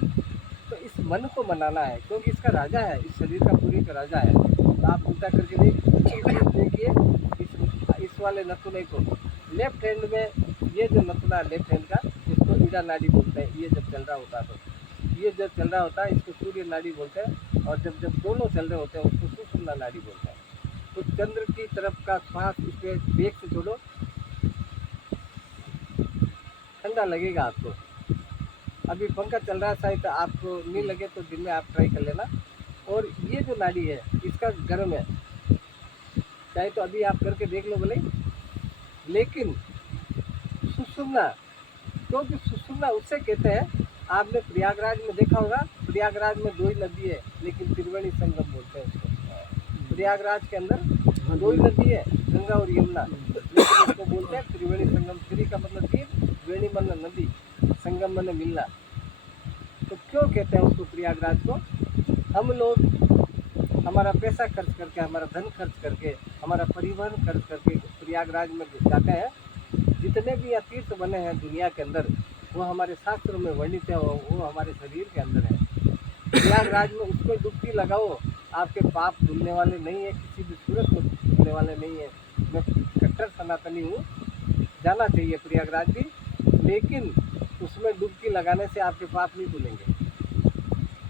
तो इस मन को मनाना है, क्योंकि इसका राजा है, इस शरीर का पूरी का राजा है। तो आप उल्टा करके देखिए इस वाले नथुने को, लेफ्ट हैंड में ये जो नथुना लेफ्ट हैंड का, इसको इड़ा नाड़ी बोलते हैं। ये जब चल रहा होता है तो ये जब चल रहा होता है इसको सूर्य नाड़ी बोलते हैं, और जब दोनों चल रहे होते हैं उसको सुषुम्ना नाड़ी बोलते हैं। तो चंद्र की तरफ का श्वास इसके वेग से छोड़ो, ठंडा लगेगा आपको। अभी पंखा चल रहा है, शायद आपको नहीं लगे तो दिन में आप ट्राई कर लेना। और ये जो नाड़ी है इसका गर्म है, चाहे तो अभी आप करके देख लो भले। लेकिन सुषुम्ना, क्योंकि सुषुम्ना उससे कहते हैं, आपने प्रयागराज में देखा होगा, प्रयागराज में 2 ही नदी है लेकिन त्रिवेणी संगम बोलते हैं उसको। प्रयागराज के अंदर 2 ही नदी है, गंगा और यमुना, लेकिन उसको बोलते हैं त्रिवेणी संगम। त्रि का मतलब 3, वेणी मतलब नदी, संगम मतलब मिलना। तो क्यों कहते हैं उसको प्रयागराज को? हम लोग हमारा पैसा खर्च करके, हमारा धन खर्च करके, हमारा परिवहन खर्च करके प्रयागराज में जाते हैं। जितने भी यहाँ तीर्थ बने हैं दुनिया के अंदर, वो हमारे शास्त्रों में वर्णित है, वो हमारे शरीर के अंदर है। प्रयागराज में उसमें डुबकी लगाओ, आपके पाप धुलने वाले नहीं है, किसी भी सूरत में धुलने वाले नहीं है। मैं कट्टर सनातनी हूँ, जाना चाहिए प्रयागराज भी, लेकिन उसमें डुबकी लगाने से आपके पाप नहीं धुलेंगे।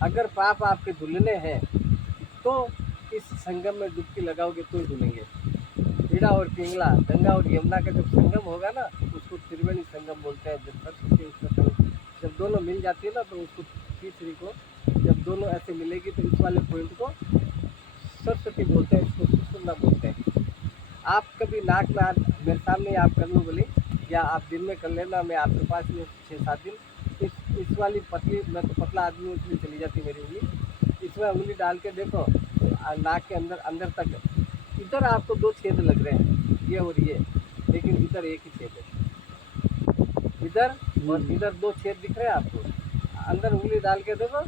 अगर पाप आपके धुलने हैं तो इस संगम में डुबकी लगाओगे तो ही धुलेंगे। हीरा और पिंगला, गंगा और यमुना का जब संगम होगा ना, उसको त्रिवेणी संगम बोलते हैं। जब सरस्वती उसमें जब दोनों मिल जाती है ना, तो उसको तीसरी को जब दोनों ऐसे मिलेगी तो इस वाले पॉइंट को सरस्वती बोलते हैं, इसको सुसुम्ना बोलते हैं। आप कभी नाक में हाथ मेरे सामने आप कर लो बोले, या आप दिन में कर लेना, मैं आपके पास में 6-7 दिन इस वाली पतली, मैं तो पतला आदमी हूँ इसलिए चली जाती मेरी उंगली, इसमें उंगली डाल के देखो नाक के अंदर तक। इधर आपको 2 छेद लग रहे हैं, ये और ये, लेकिन इधर एक ही छेद है। इधर और इधर 2 छेद दिख रहे हैं आपको। अंदर उंगली डाल के देखो,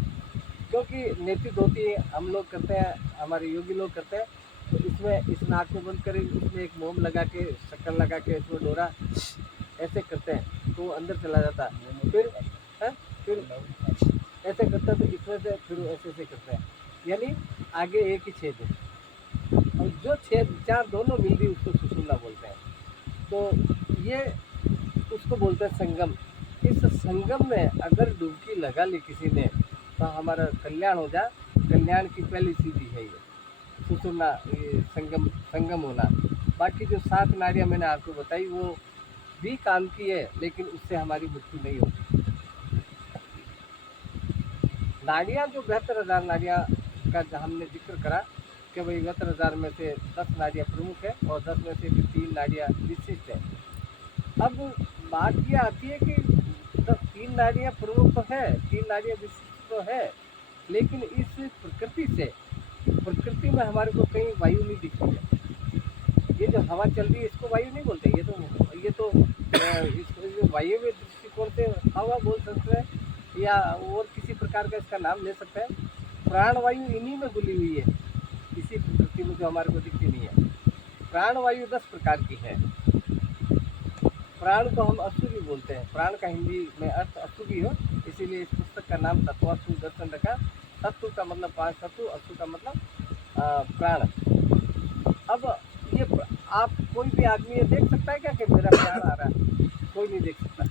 क्योंकि नेति धोती हम लोग करते हैं, हमारे योगी लोग करते हैं। तो इसमें इस नाक को बंद करें, इसमें एक मोम लगा के, शक्कर लगा के, इसमें डोरा ऐसे करते हैं तो अंदर चला जाता है। फिर ऐसे करते हैं तो इसमें से फिर ऐसे करते हैं, यानी आगे एक ही छेद है, और जो छेद 4 दोनों मिल गई उसको सुसुम्ना बोलते हैं। तो ये उसको बोलते हैं संगम। इस संगम में अगर डुबकी लगा ली किसी ने तो हमारा कल्याण हो जाए। कल्याण की पहली सीढ़ी है ये सुसुम्ना, ये संगम होना। बाकी जो 7 नाड़ियाँ मैंने आपको बताई वो भी काम की है, लेकिन उससे हमारी मृत्यु नहीं होती। नाड़ियाँ जो 72,000 नाड़ियाँ का हमने जिक्र करा कि भाई 72,000 में से 10 नाड़ियाँ प्रमुख है और 10 में से 3 नाड़ियाँ विशिष्ट है। अब बात ये आती है कि 3 नाड़ियाँ प्रमुख तो है, 3 नाड़ियाँ विशिष्ट तो है, लेकिन इस प्रकृति में हमारे को कहीं वायु नहीं दिखती है। ये जो हवा चल रही है इसको वायु नहीं बोलते, ये तो इसको वायव्य दृष्टिकोण से हवा बोल सकते हैं, या और किसी प्रकार का इसका नाम ले सकते हैं। प्राणवायु इन्हीं में घुली हुई है, इसी प्रकृति में जो हमारे को दिखती नहीं है। प्राणवायु 10 प्रकार की है। प्राण को हम अश्रु भी बोलते हैं, प्राण का हिंदी में अर्थ अश्रु भी हो, इसीलिए इस पुस्तक का नाम तत्वाश्रु दर्शन रखा। तत्व का मतलब 5 तत्व, अश्रु का मतलब प्राण। अब ये आप कोई भी आदमी ये देख सकता है क्या कि मेरा प्राण आ रहा है? कोई नहीं देख सकता।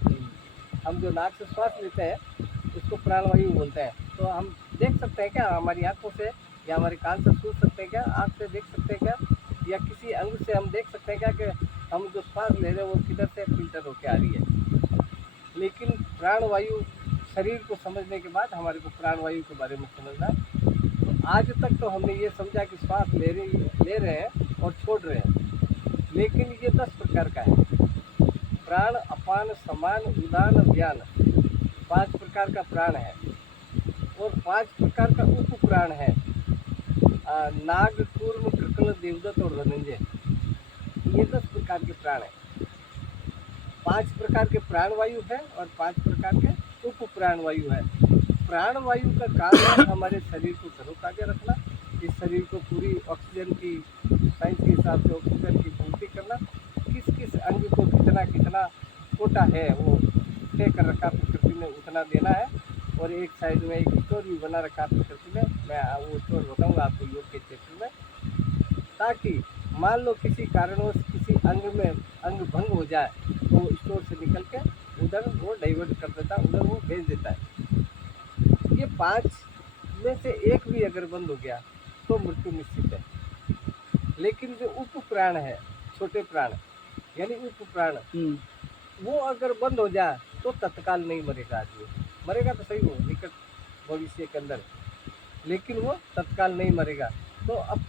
हम जो नाक से श्वास लेते हैं उसको प्राणवायु बोलते हैं। तो हम देख सकते हैं क्या हमारी आंखों से, या हमारे कान से सुन सकते हैं क्या, आँख से देख सकते हैं क्या, या किसी अंग से हम देख सकते हैं क्या कि हम जो श्वास ले रहे हैं वो किधर से फिल्टर होकर आ रही है? लेकिन प्राणवायु शरीर को समझने के बाद हमारे को प्राणवायु के बारे में समझना है। तो आज तक तो हमने ये समझा कि श्वास ले रहे हैं और छोड़ रहे हैं, लेकिन ये 10 प्रकार का है। प्राण, अपान, समान, उदान, व्यान, 5 प्रकार का प्राण है, और 5 प्रकार का उप प्राण है। नाग, कूर्म, कृकल, देवदत्त और धनंजय, ये 10 प्रकार के प्राण है। 5 प्रकार के प्राणवायु है और 5 प्रकार के उप प्राणवायु है। प्राणवायु का काम है हमारे शरीर को तरोताजा रखना, इस शरीर को पूरी ऑक्सीजन की, साइंस के हिसाब से ऑक्सीजन की पूर्ति करना। किस किस अंग को कितना कोटा है वो तय कर रखा प्रकृति ने, उतना देना है। और एक साइड में एक स्टोर भी बना रखा प्रकृति ने, मैं वो स्टोर बताऊँगा आपको योग के क्षेत्र में, ताकि मान लो किसी कारणवश किसी अंग भंग हो जाए तो वो स्टोर से निकल के उधर वो डाइवर्ट कर देता है, उधर वो भेज देता है। ये 5 में से एक भी अगर बंद हो गया तो मृत्यु निश्चित है। लेकिन जो उप प्राण है, छोटे प्राण यानी उप प्राण, वो अगर बंद हो जाए तो तत्काल नहीं मरेगा आदमी। मरेगा तो सही हो निकट भविष्य के अंदर, लेकिन वो तत्काल नहीं मरेगा। तो अब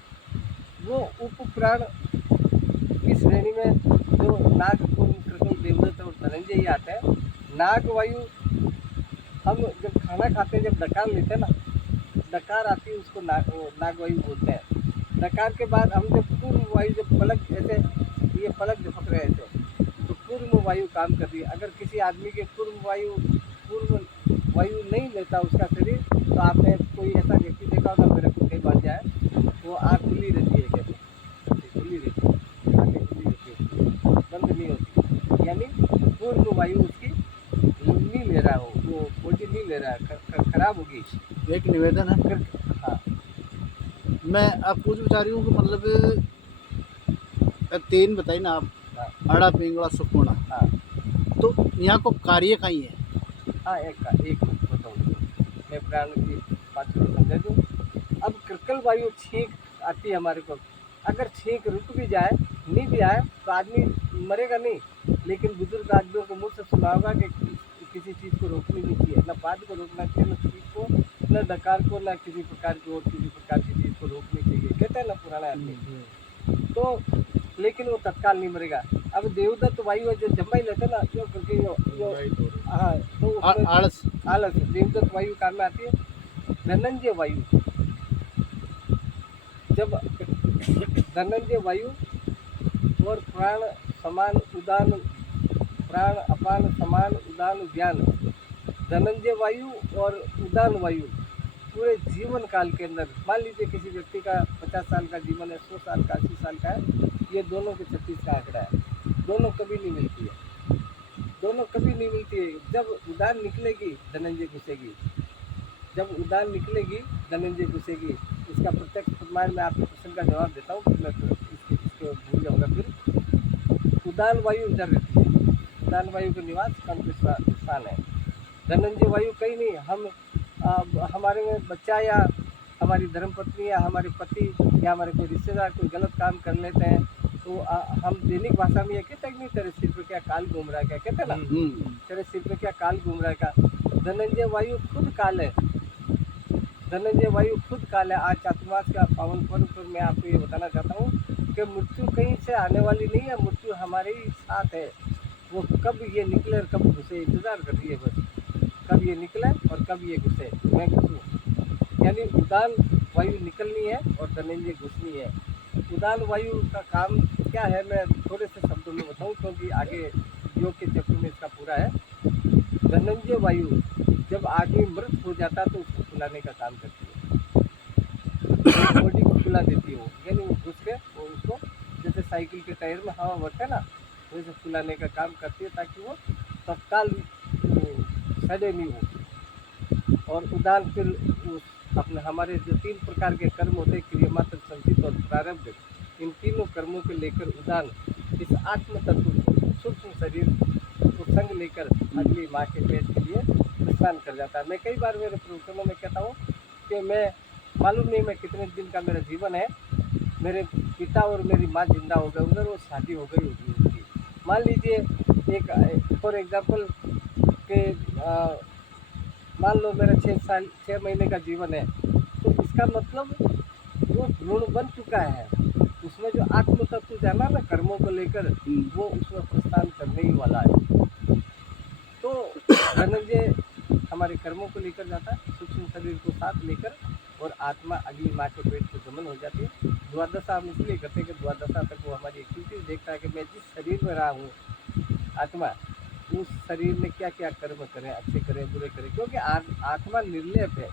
वो उप प्राण की श्रेणी में जो नाग, कूर्म, कृकल, देवदत्त और धनंजय ही आते हैं। नाग वायु हम जब खाना खाते हैं, जब डकार लेते हैं ना, डकार आती है उसको नाग वायु बोलते हैं। डकार के बाद हम जब कूर्म वायु, जब पलक ऐसे ये पलक झपक रहे थे तो कूर्म वायु काम कर रही है। अगर किसी आदमी के कूर्म वायु नहीं लेता उसका शरीर, तो आपने कोई ऐसा व्यक्ति देखा होगा, मेरे को कई बार जाए, वो आँख खुली रहती है, कैसे खुली रहती है, आँखें खुली रहती है, बंद नहीं होती, यानी पूर्ण वायु उसकी नहीं ले रहा हो, वो बॉडी नहीं नहीं ले रहा है, खराब होगी। एक निवेदन है, हाँ मैं आप पूछ बता रही हूँ कि मतलब 3 बताई ना आप, हाँ आड़ा पिंगला सुखोना, हाँ तो यहाँ को कार्य का ही है। हाँ, एक बताऊँ, मैं प्राण की बात को समझा दूँ। अब कृकल वायु छींक आती है हमारे को, अगर छींक रुक भी जाए, नहीं भी आए, तो आदमी मरेगा नहीं। लेकिन बुजुर्ग आदमियों के मुँह से सुना होगा कि किसी चीज़ को रोकनी नहीं चाहिए, न पाद को रोकना चाहिए, न छींक को, न डकार को, न किसी प्रकार की और किसी प्रकार की चीज़ को रोकनी चाहिए, कहते हैं ना पुराना आदमी। तो लेकिन वो तत्काल नहीं मरेगा। अब देवदत्त वायु है जो जम्मा ही लेते ना, यो करके यो हाँ, तो उसमें आलस आलस देवदत्त वायु काम में आती है। धनंजय वायु, जब धनंजय वायु और प्राण समान उदान, प्राण अपान समान उदान ज्ञान, धनंजय वायु और उदान वायु पूरे जीवन काल के अंदर, मान लीजिए किसी व्यक्ति का 50 साल का जीवन है, 100 साल का, 80 साल का है, ये दोनों के 36 का आंकड़ा है। दोनों कभी नहीं मिलती है, दोनों कभी नहीं मिलती है। जब उदान निकलेगी धनंजय घुसेगी, जब उदान निकलेगी धनंजय घुसेगी। इसका प्रत्यक्ष प्रमाण मैं आपके प्रश्न का जवाब देता हूँ, मैं इसको भूल जाऊँगा फिर। उदान वायु इधर रहती है, उदान वायु का निवास कंठ स्थान है। धनंजय वायु कहीं नहीं, हम हमारे में बच्चा या हमारी धर्मपत्नी या हमारे पति या हमारे कोई रिश्तेदार कोई गलत काम कर लेते हैं, तो हम दैनिक भाषा में ये कहते हैं कि नहीं तेरे सिर पे क्या काल घूम रहा है, क्या कहते हैं ना, तेरे सिर पे क्या काल घूम रहा है का। धनंजय वायु खुद काल है, धनंजय वायु खुद काल है। आज चातुर्मास का पावन पर्व पर मैं आपको ये बताना चाहता हूँ कि मृत्यु कहीं से आने वाली नहीं है, मृत्यु हमारे ही साथ है। वो कब ये निकले और कब घुसे, इंतजार कर रही है बस, कब ये निकले और कब ये घुसे, मैं घुसूँ। यानी उदान वायु निकलनी है और धनंजय घुसनी है। उदान वायु का काम क्या है, मैं थोड़े से शब्दों में बताऊँ, क्योंकि आगे योग के चक्र में इसका पूरा है। धनंजय वायु जब आदमी मृत हो जाता है तो उसको फुलाने का काम करती है, बॉडी को फुला देती है वो, यानी वो घुस के वो उसको, जैसे साइकिल के टायर में हवा भरता है ना, वैसे फुलाने का काम करती है, ताकि वो तत्काल सड़े नहीं हो। और उदान फिर उस अपने हमारे जो 3 प्रकार के कर्म होते हैं, क्रियामात्र, संचित और प्रारब्ध, इन तीनों कर्मों के लेकर उदान इस आत्म तत्व को, सूक्ष्म शरीर को संग लेकर अगली माँ के पेट के लिए प्रस्थान कर जाता है। मैं कई बार मेरे प्रवचनों में कहता हूँ कि मैं मालूम नहीं मैं कितने दिन का मेरा जीवन है, मेरे पिता और मेरी माँ जिंदा हो गए, उधर वो शादी हो गई होगी उनकी। मान लीजिए एक फॉर एग्जाम्पल कि मान लो मेरा 6 महीने का जीवन है, तो इसका मतलब वो ऋण बन चुका है, उसमें जो आत्म तत्व जाना ना कर्मों को लेकर, वो उसमें प्रस्थान करने ही वाला है। तो धनंजय हमारे कर्मों को लेकर जाता है, सूक्ष्म शरीर को साथ लेकर, और आत्मा अगली माँ के पेट को गमन हो जाती है। द्वादशा हम इसलिए करते हैं कि द्वादशा तक वो हमारी एक्टिविटीज देखता है कि मैं जिस शरीर में रहा हूँ आत्मा, उस शरीर में क्या क्या कर्म करें, अच्छे करें बुरे करें, क्योंकि आत्मा निर्लेप है।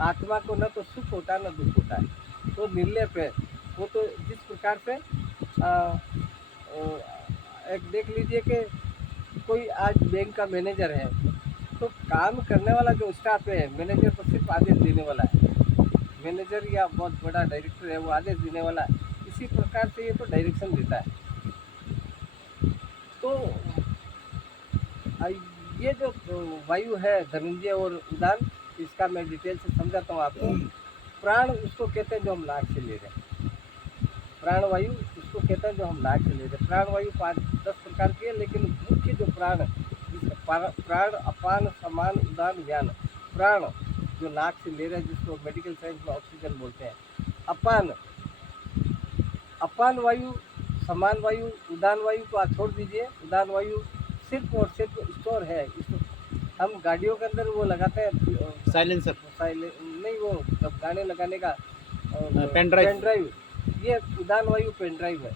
आत्मा को न तो सुख होता है न दुख होता है, तो निर्लेप है वो। तो जिस प्रकार से एक देख लीजिए कि कोई आज बैंक का मैनेजर है, तो काम करने वाला जो स्टाफ है, मैनेजर को सिर्फ आदेश देने वाला है, मैनेजर या बहुत बड़ा डायरेक्टर है वो आदेश देने वाला है। इसी प्रकार से ये तो डायरेक्शन देता है। तो ये जो वायु है धनंजय और उदान, इसका मैं डिटेल से समझाता हूँ आपको। प्राण उसको कहते हैं जो हम नाक से ले रहे हैं, प्राण वायु उसको कहते हैं जो हम नाक से ले रहे हैं। प्राण वायु 5-10 प्रकार की है, लेकिन मुख्य जो प्राण, प्राण अपान समान उदान ज्ञान, प्राण जो नाक से ले रहे हैं, जिसको मेडिकल साइंस में ऑक्सीजन बोलते हैं। अपान, अपान वायु, समान वायु, उदान वायु को आप छोड़ दीजिए। उदान वायु सिर्फ और सिर्फ स्टोर है, इसको हम गाड़ियों के अंदर वो लगाते हैं साइलेंसर, नहीं, वो जब गाने लगाने का पेन ड्राइव, ये उदान वायु पेन ड्राइव है।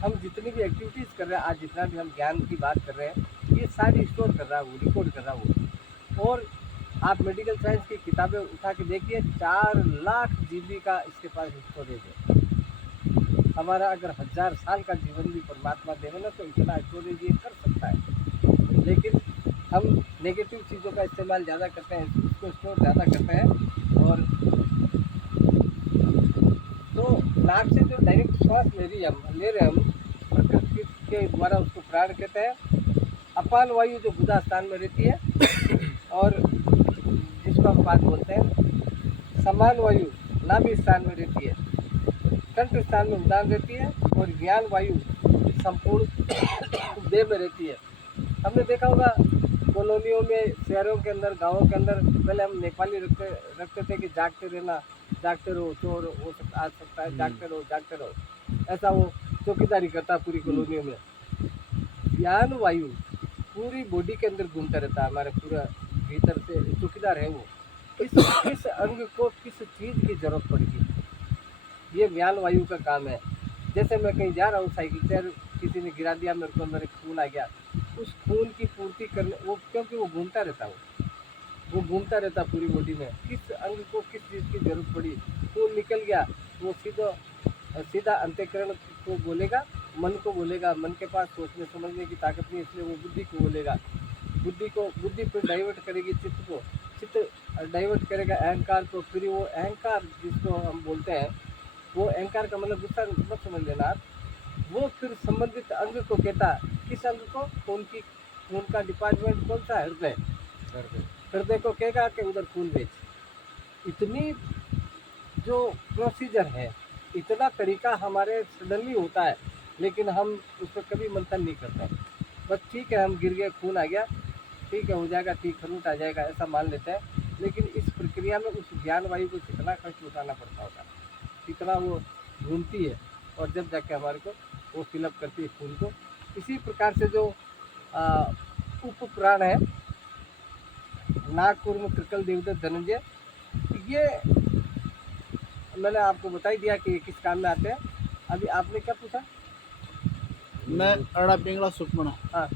हम जितनी भी एक्टिविटीज़ कर रहे हैं, आज जितना भी हम ज्ञान की बात कर रहे हैं, ये सारी स्टोर कर रहा है वो, रिकॉर्ड कर रहा है वो। और आप मेडिकल साइंस की किताबें उठा के देखिए, 4 लाख GB का इसके पास स्टोरेज है। हमारा अगर 1000 साल का जीवन भी परमात्मा देवे ना, तो इतना स्टोरेज ये कर सकता है। लेकिन हम नेगेटिव चीज़ों का इस्तेमाल ज़्यादा करते हैं, उसको स्टोर ज़्यादा करते हैं। और तो नाक से जो डायरेक्ट श्वास ले रहे हम प्रकृति के द्वारा, उसको प्राण कहते हैं। अपान वायु जो गुदा स्थान में रहती है, और जिसको हम पाद बोलते हैं। समान वायु नाभि स्थान में रहती है, कंठ स्थान में उड़ान रहती है, और ज्ञान वायु संपूर्ण देह में रहती है। हमने देखा होगा कॉलोनियों में, शहरों के अंदर, गांवों के अंदर, पहले हम नेपाली रखते थे कि जागते रहना, जागते रहो, चोर हो सकता आ सकता है, जागते रहो, ऐसा वो चौकीदारी करता पूरी कॉलोनियों में। ज्ञान वायु पूरी बॉडी के अंदर घूमता रहता है, हमारे पूरा भीतर से चौकीदार है वो। किस अंग को किस चीज़ की जरूरत पड़ेगी, ये ज्ञान वायु का काम है। जैसे मैं कहीं जा रहा हूँ, साइकिल से किसी ने गिरा दिया मेरे को, मेरे खून आ गया, उस खून की पूर्ति करने वो, क्योंकि वो घूमता रहता है, वो घूमता रहता पूरी बॉडी में। किस अंग को किस चीज़ की जरूरत पड़ी, खून निकल गया, वो सीधा अंतःकरण को बोलेगा, मन को बोलेगा। मन के पास सोचने समझने की ताकत नहीं, इसलिए वो बुद्धि को बोलेगा। बुद्धि फिर डाइवर्ट करेगी चित्त डाइवर्ट करेगा अहंकार को। फिर वो अहंकार जिसको हम बोलते हैं, वो अहंकार का मतलब गुस्सा मत समझ लेना आप। वो फिर संबंधित अंग को कहता, किस अंग को, खून का डिपार्टमेंट कौन सा, हृदय। हृदय को कहेगा कि उधर खून बेच। इतनी जो प्रोसीजर है, इतना तरीका हमारे सडनली होता है, लेकिन हम उस पर कभी मंथन नहीं करते। बस ठीक है, हम गिर गए, खून आ गया, ठीक है, हो जाएगा, ठीक, खरूट आ जाएगा, ऐसा मान लेते हैं। लेकिन इस प्रक्रिया में उस ज्ञान वायु को कितना कष्ट उठाना पड़ता होगा, कितना वो घूमती है, और जब जाके हमारे को वो फिलअप करती है खून को। इसी प्रकार से जो उप प्राण है, नाग, कूर्म, कृकल, देवदत्त, धनंजय, ये मैंने आपको बता ही दिया कि ये किस काम में आते हैं। अभी आपने क्या पूछा? मैं अड़ा पिंगला सुखमणा, हाँ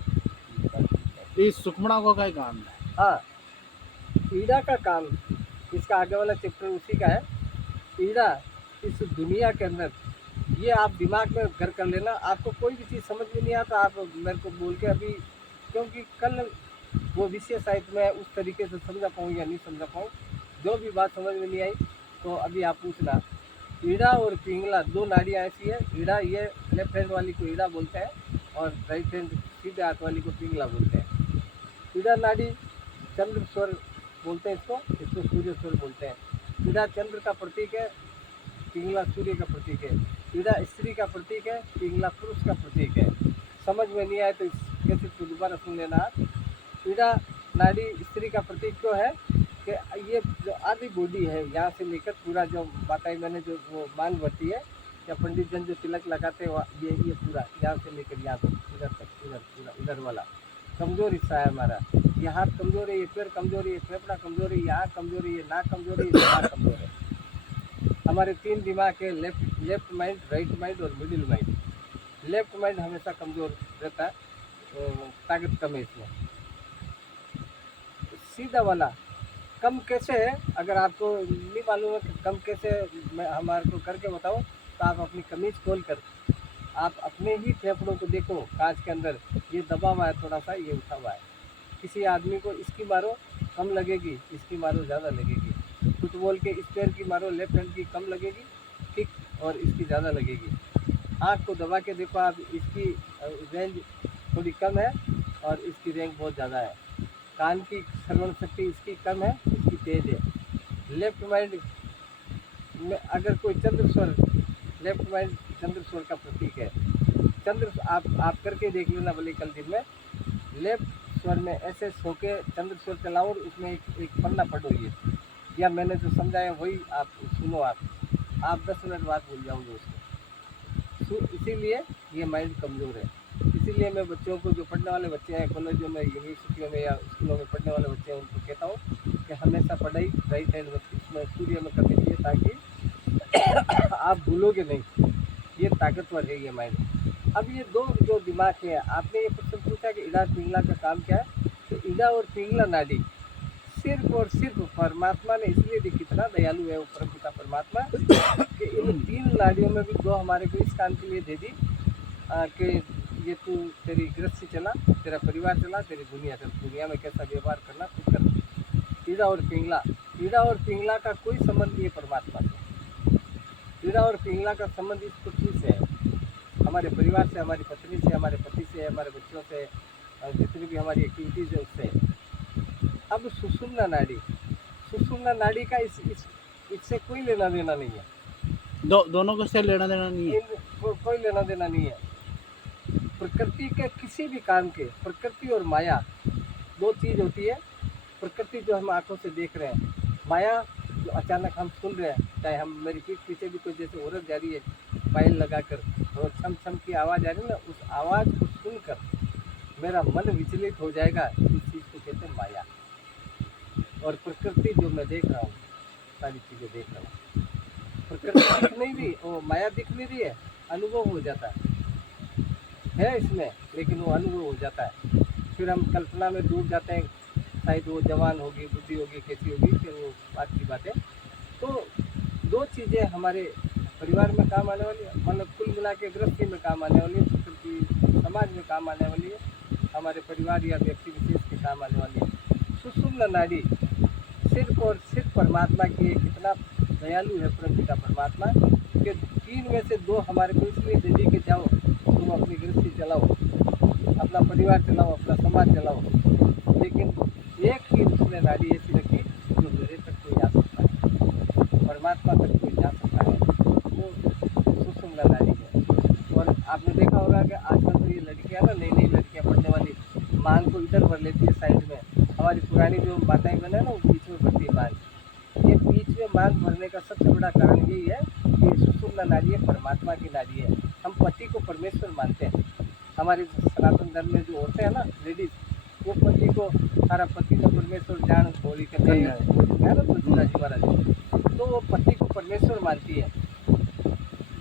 इस सुखमणा को क्या काम है? हाँ, ईड़ा का काम, इसका आगे वाला चैप्टर उसी का है। ईड़ा इस दुनिया के अंदर, ये आप दिमाग में घर कर लेना। आपको कोई भी चीज़ समझ में नहीं आता, आप मेरे को बोल के अभी, क्योंकि कल वो विषय साहित्य में उस तरीके से समझा पाऊँ या नहीं समझा पाऊँ, जो भी बात समझ में नहीं आई तो अभी आप पूछना। ईड़ा और पिंगला दो नाड़ियाँ ऐसी है। ईड़ा, ये लेफ्ट हैंड वाली को ईड़ा बोलते हैं, और राइट हैंड सीधे हाथ वाली को पिंगला बोलते हैं। ईड़ा नाड़ी चंद्र स्वर बोलते हैं इसको सूर्य स्वर बोलते हैं। ईड़ा चंद्र का प्रतीक है, पिंगला सूर्य का प्रतीक है। ईड़ा स्त्री का प्रतीक है, पिंगला पुरुष का प्रतीक है। समझ में नहीं आए तो इस कैसे को दोबारा सुन लेना आप। ईड़ा नाड़ी स्त्री का प्रतीक क्यों है कि ये जो आधी बॉडी है, यहाँ से लेकर पूरा जो बताई मैंने, जो वो मांग भरती है या पंडित जन जो तिलक लगाते हैं, ये पूरा यहाँ से लेकर यहाँ तक, इधर तक, इधर पूरा, इधर वाला कमज़ोर हिस्सा है हमारा। ये हाथ कमज़ोर है, ये पैर कमज़ोर है, ये फेफड़ा कमज़ोर है, ये आँख कमज़ोर है, ये नाक कमज़ोर है, ये दिमाग कमज़ोर है। हमारे 3 दिमाग है, लेफ्ट माइंड, राइट माइंड और मिडिल माइंड। लेफ्ट माइंड हमेशा कमज़ोर रहता है, ताकत कम है इसमें। सीधा वाला कम कैसे है, अगर आपको नहीं मालूम है कि कम कैसे, मैं हमारे को करके बताऊँ, तो आप अपनी कमीज खोल कर आप अपने ही फेफड़ों को देखो कांच के अंदर, ये दबा हुआ है थोड़ा सा, ये उठा हुआ है। किसी आदमी को इसकी मारो कम लगेगी, इसकी मारो ज़्यादा लगेगी। फुटबॉल के इस पैर की मारो, लेफ्ट हैंड की कम लगेगी किक, और इसकी ज़्यादा लगेगी। आँख को दबा के देखो आप, इसकी रेंज थोड़ी कम है और इसकी रेंज बहुत ज़्यादा है। कान की श्रवण शक्ति इसकी कम है, इसकी तेज है। लेफ्ट माइंड में अगर कोई चंद्र स्वर, लेफ्ट माइंड चंद्र स्वर का प्रतीक है। चंद्र आप करके देख लेना भले कल दिन में। लेफ्ट स्वर में ऐसे सो के चंद्र स्वर चलाओ और उसमें एक पन्ना पढ़ो, ये या मैंने जो समझाया वही आप सुनो। आप 10 मिनट बाद भूल जाओगे उसको। इसीलिए ये माइंड कमज़ोर है। इसीलिए मैं बच्चों को, जो पढ़ने वाले बच्चे हैं कॉलेजों में, यूनिवर्सिटियों में या स्कूलों में पढ़ने वाले बच्चे हैं, उनको कहता हूँ कि हमेशा पढ़ाई राइट हैंड में सूर्य में करनी चाहिए, ताकि आप भूलोगे नहीं। ये ताकतवर है ये माइंड। अब ये दो जो दिमाग है, आपने ये प्रश्न पूछा कि ईड़ा पिंगला का काम क्या है, तो ईड़ा और पिंगला नाड़ी सिर्फ और सिर्फ परमात्मा ने इसलिए भी, कितना दयालु है वो परमपिता परमात्मा, कि इन 3 नाड़ियों में भी 2 हमारे को इस काम के लिए दे दी कि ये तू तेरी गृहस्थी चला, तेरा परिवार चला, तेरी दुनिया चल, दुनिया में कैसा व्यवहार करना तू कर। ईड़ा और पिंगला का कोई संबंध नहीं है परमात्मा से। ईड़ा और पिंगला का संबंध इस पृथ्वी से है, हमारे परिवार से, हमारी पत्नी से, हमारे पति से, हमारे बच्चों से, और जितनी भी हमारी एक्टिविटीज है उससे। अब सुषुम्ना नाड़ी का इससे कोई लेना देना नहीं है। दोनों को से लेना देना नहीं है। कोई लेना देना नहीं है। प्रकृति के किसी भी काम के, प्रकृति और माया दो चीज होती है। प्रकृति जो हम आंखों से देख रहे हैं, माया जो अचानक हम सुन रहे हैं, चाहे हम मेरी पीठ पीछे भी कोई जैसे औरत जा रही है पायल लगाकर और छम छम की आवाज़ आ रही है ना, उस आवाज़ को सुनकर मेरा मन विचलित हो जाएगा। इस चीज़ को कहते हैं माया। और प्रकृति जो मैं देख रहा हूँ, सारी चीज़ें देख रहा हूँ, प्रकृति दिख नहीं रही, वो माया दिख नहीं रही है, अनुभव हो जाता है इसमें, लेकिन वो अनुभव हो जाता है। फिर हम कल्पना में डूब जाते हैं, शायद वो जवान होगी, बुद्धि होगी, कैसी होगी, फिर वो बात की बात है। तो दो चीज़ें हमारे परिवार में काम आने वाली है, मतलब कुल मिला के गृहस्थी में काम आने वाली है, प्रकृति समाज में काम आने वाली है, हमारे परिवार या व्यक्ति विशेष के काम आने वाली है। सुषुम्ना नाड़ी सिर्फ और सिर्फ परमात्मा की कितना दयालु है परमपिता परमात्मा, कि 3 में से 2 हमारे को इसलिए दे दी कि जाओ तुम अपनी गृहस्थी चलाओ, अपना परिवार चलाओ, अपना समाज चलाओ, लेकिन एक ही उसने नाड़ी ऐसी रखी जो मेरे तक कोई जा सकता है, परमात्मा तक कोई जा सकता है, वो सुषुम्ना नाड़ी है। और आपने देखा होगा कि आजकल तो ये लड़कियां ना, नई नई लड़कियां पढ़ने वाली, मांग को इधर भर लेती है साइड में। हमारी पुरानी जो माताएं बने ना, वो बीच में भरती है मांग। ये बीच में मांग भरने का सबसे बड़ा कारण यही है कि सुषुम्ना नाड़ी है, परमात्मा की नाड़ी है। हम पति को परमेश्वर मानते हैं। हमारे सनातन धर्म में जो होते हैं ना लेडीज, वो पति को, सारा पति को परमेश्वर जान होली करते हैं ना, तो जी महाराज, तो वो पति को परमेश्वर मानती है।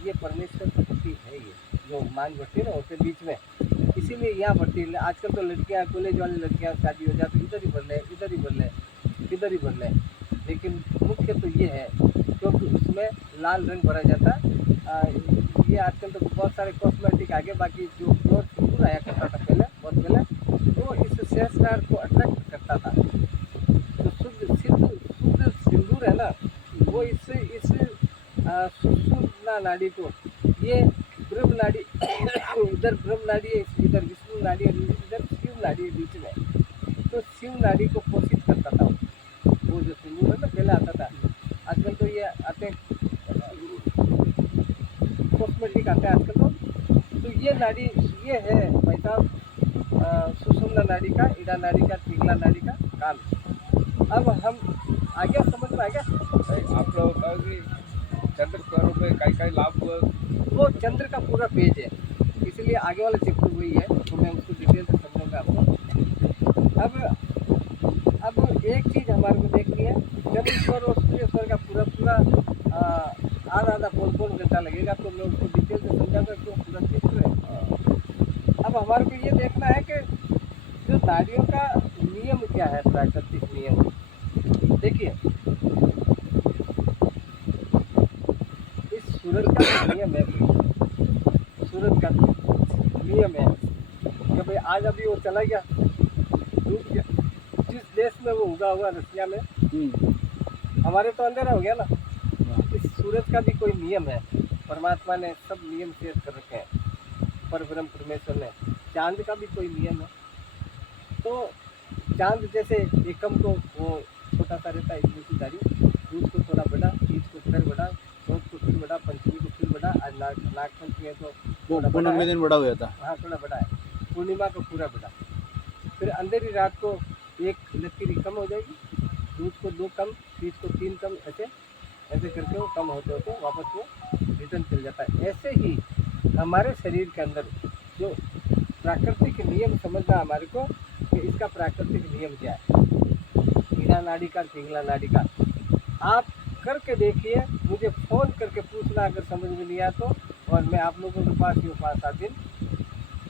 ये परमेश्वर पति है, ये जो मांग भरती है ना उसके बीच में, इसीलिए यहाँ भरती है। आजकल तो लड़कियाँ, कॉलेज वाली लड़कियाँ शादी हो जाती है, इधर ही भर ले, इधर ही भर ले, इधर ही भर ले। लेकिन मुख्य तो ये है क्योंकि उसमें लाल रंग भरा जाता है। ये आजकल तो बहुत सारे कॉस्मेटिक आ गए, बाकी जो प्योर सिंदूर आया करता था पहले, बहुत पहले, तो इस सहस्रार को अट्रैक्ट करता था। जो शुद्ध सिंदूर है ना, वो इस सुषुम्ना नाड़ी को, ये ब्रह्म नाड़ी इधर ब्रह्म नाड़ी है, इधर विष्णु नाड़ी है, इधर शिव नाड़ी है बीच में, तो शिव नाड़ी को पोषित करता था वो जो सिंदूर है ना, पहले आता था। आजकल तो ये आते कॉस्मेटिक आते हैं आजकल तो ये नाड़ी, ये है भाई साहब सुषुम्ना नाड़ी का, ईड़ा नाड़ी का, पिंगला नाड़ी का काम। अब हम आगे समझ में आ गया आप लोग चंद्र स्वरों में कई लाभ, वो चंद्र का पूरा पेज है, इसलिए आगे वाला चैप्टर वही है, तो मैं उसको डिटेल से समझाऊंगा आपको। अब एक चीज़ हमारे को देखनी है, चंद्र स्वर और सूर्य स्वर का पूरा आधा पौन घंटा लगेगा, तो मैं उसको डिटेल से समझाऊंगा क्यों पूरा चैप्टर है। अब हमारे को ये देखना है कि जो नाड़ियों का नियम क्या है, प्राकृतिक नियम। देखिए इस सूरज का नियम है, सूरज का नियम है कि भाई आज अभी वो चला गया, डूब गया, जिस देश में वो उगा हुआ रसिया में, हमारे तो अंधेरा हो गया ना। इस सूरज का भी कोई नियम है, परमात्मा ने सब नियम सेट कर रखे हैं, परब्रह्म परमेश्वर ने। चांद का भी कोई नियम है, तो चांद जैसे एकम को वो छोटा सा रहता है, इतनी सी दाढ़ी, दूध को थोड़ा बड़ा, तीज को फिर बड़ा, चौथ को फिर बड़ा, पंचमी को फिर बड़ा, आज नाग पंचमी है तो वो पूनम दिन बड़ा हो जाता है। हाँ थोड़ा बड़ा है, पूर्णिमा को पूरा बड़ा, फिर अंधेरी रात को एक लकीर कम हो जाएगी, दूध को 2 कम, तीज को 3 कम, ऐसे करके वो कम होते होते वापस वो रिटर्न चल जाता है। ऐसे ही हमारे शरीर के अंदर जो प्राकृतिक नियम समझना हमारे को कि इसका प्राकृतिक नियम क्या है, ईड़ा नाड़ी का, पिंगला नाड़ी का। आप करके देखिए, मुझे फ़ोन करके पूछना अगर समझ में नहीं आया तो, और मैं आप लोगों के पास ही हूँ 5-7 दिन,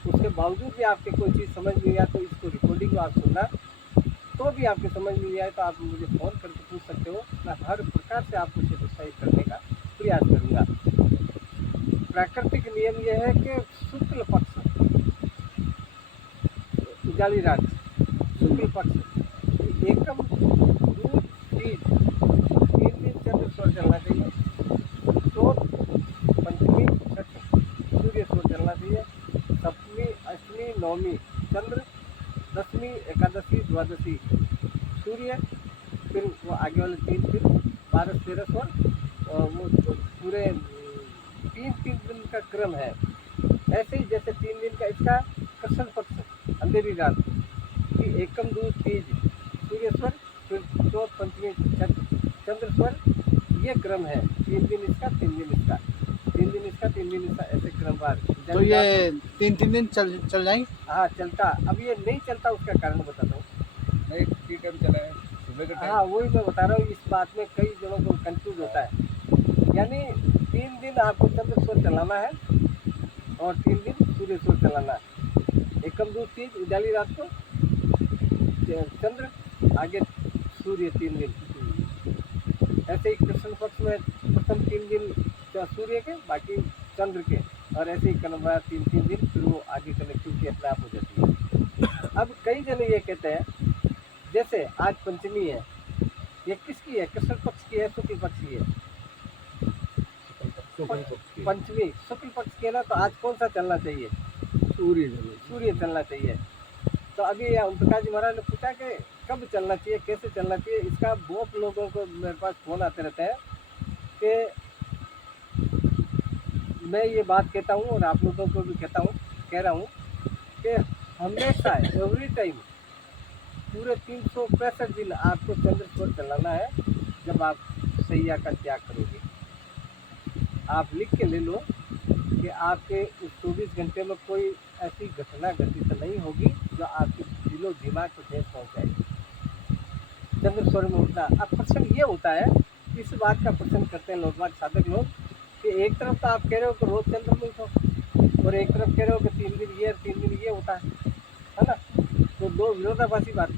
उसके बावजूद भी आपके कोई चीज़ समझ में नहीं आया तो इसको रिकॉर्डिंग को आप सुनना, तो भी आपके समझ में नहीं आए तो आप मुझे फ़ोन करके पूछ सकते हो। मैं हर प्रकार से आपको सेटिस्फाई करने का प्रयास करूँगा। प्राकृतिक नियम यह है कि शुक्ल पक्ष उजाली रात शुक्ल पक्ष एकम दूध तीज 3 दिन चंद्र स्वर चलना चाहिए। चौथ पंचमी छठ सूर्य स्वर चलना चाहिए। सप्तमी अष्टमी नवमी चंद्र, दसवीं एकादशी द्वादशी सूर्य, फिर वो आगे वाले 3 फिर 12-13 स्वर और वो पूरे 3 दिन का क्रम है। ऐसे ही जैसे 3 दिन का इसका कृष्ण पक्ष अंधेरी रात की एकम दूध तीज सूर्य स्वर, फिर चौथ पंचमी छठ चंद्र स्वर, ये क्रम है। 3 दिन इसका 3 दिन इसका 3 दिन इसका 3 दिन इसका, ऐसे क्रमवार। तो ये 3 दिन चल जाएंगे। हाँ चलता, अब ये नहीं चलता उसका कारण बताता हूँ। नहीं किस टाइम चला है? सुबह का टाइम। हाँ वही मैं बता रहा हूँ, इस बात में कई जनों को कंफ्यूज होता है। यानी 3 दिन आपको चंद्र स्वर चलाना है और 3 दिन सूर्य स्वर चलाना है। एकम दूध तीज उजाली रात को चंद्र, आगे सूर्य 3 दिन। ऐसे ही कृष्ण पक्ष में प्रथम 3 दिन सूर्य के, बाकी चंद्र के, और ऐसे ही क्रमवार 3 दिन, फिर वो आगे कनेक्टिविटी अपने आप हो जाती है। अब कई जने ये कहते हैं जैसे आज पंचमी है, ये किसकी है? कृष्ण पक्ष की है, शुक्ल पक्ष की है? पंचमी शुक्ल पक्ष की है ना, तो आज कौन सा चलना चाहिए? सूर्य चलना चाहिए। तो अभी ओम प्रकाश जी महाराज ने पूछा कि कब चलना चाहिए, कैसे चलना चाहिए। इसका बहुत लोगों को मेरे पास फोन आते रहते हैं कि मैं ये बात कहता हूँ और आप लोगों को भी कह रहा हूँ कि हमेशा एवरी टाइम पूरे 365 दिन आपको चंद्र स्वर चलाना है। जब आप सैया का त्याग करोगे, आप लिख के ले लो कि आपके उस 24 घंटे में कोई ऐसी घटना घटित नहीं होगी जो आपके दिलो दिमाग को ठेस पहुँचाएगी। चंद्र स्वर में उठना। अब प्रश्न ये होता है, इस बात का प्रश्न करते हैं लोग, साधक लोग, कि एक तरफ तो आप कह रहे हो कि रोज चंद्र में उठो और एक तरफ कह रहे हो कि 3 दिन ये 3 दिन ये होता है ना। तो दो विरोधाभासी बात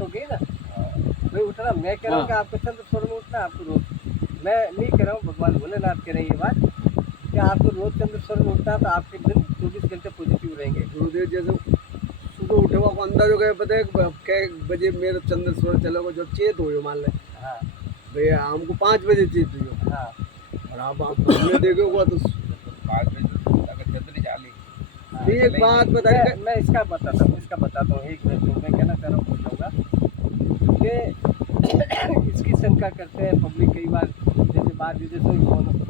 हो गई ना। भाई उठना, मैं कह रहा हूँ कि आपको चंद्र स्वर में उठना, आपको रोज। मैं नहीं कह रहा हूँ, भगवान भोलेनाथ कह रहे हैं ये बात कि आपको रोज चंद्र स्वर में उठना, तो आपके दिन 24 घंटे पॉजिटिव रहेंगे। गुरुदेव जैसे सुबह उठे वो अंदाज हो गया, पता है क्या बजे मेरा चंद्र स्वर चलेगा, जो चेत हो मान ले। हाँ भैया हमको 5 बजे चेत हुई। हाँ और आप हमने देखे हुआ तो 5 बजे अगर चंद्र चाली। एक बात बताइए। मैं इसका बताता हूँ 1 मिनट में। मैं कहना चाह रहा हूँ कुछ होगा कि इसकी शंका करते हैं पब्लिक कई बार, जैसे बाहर विदेशों में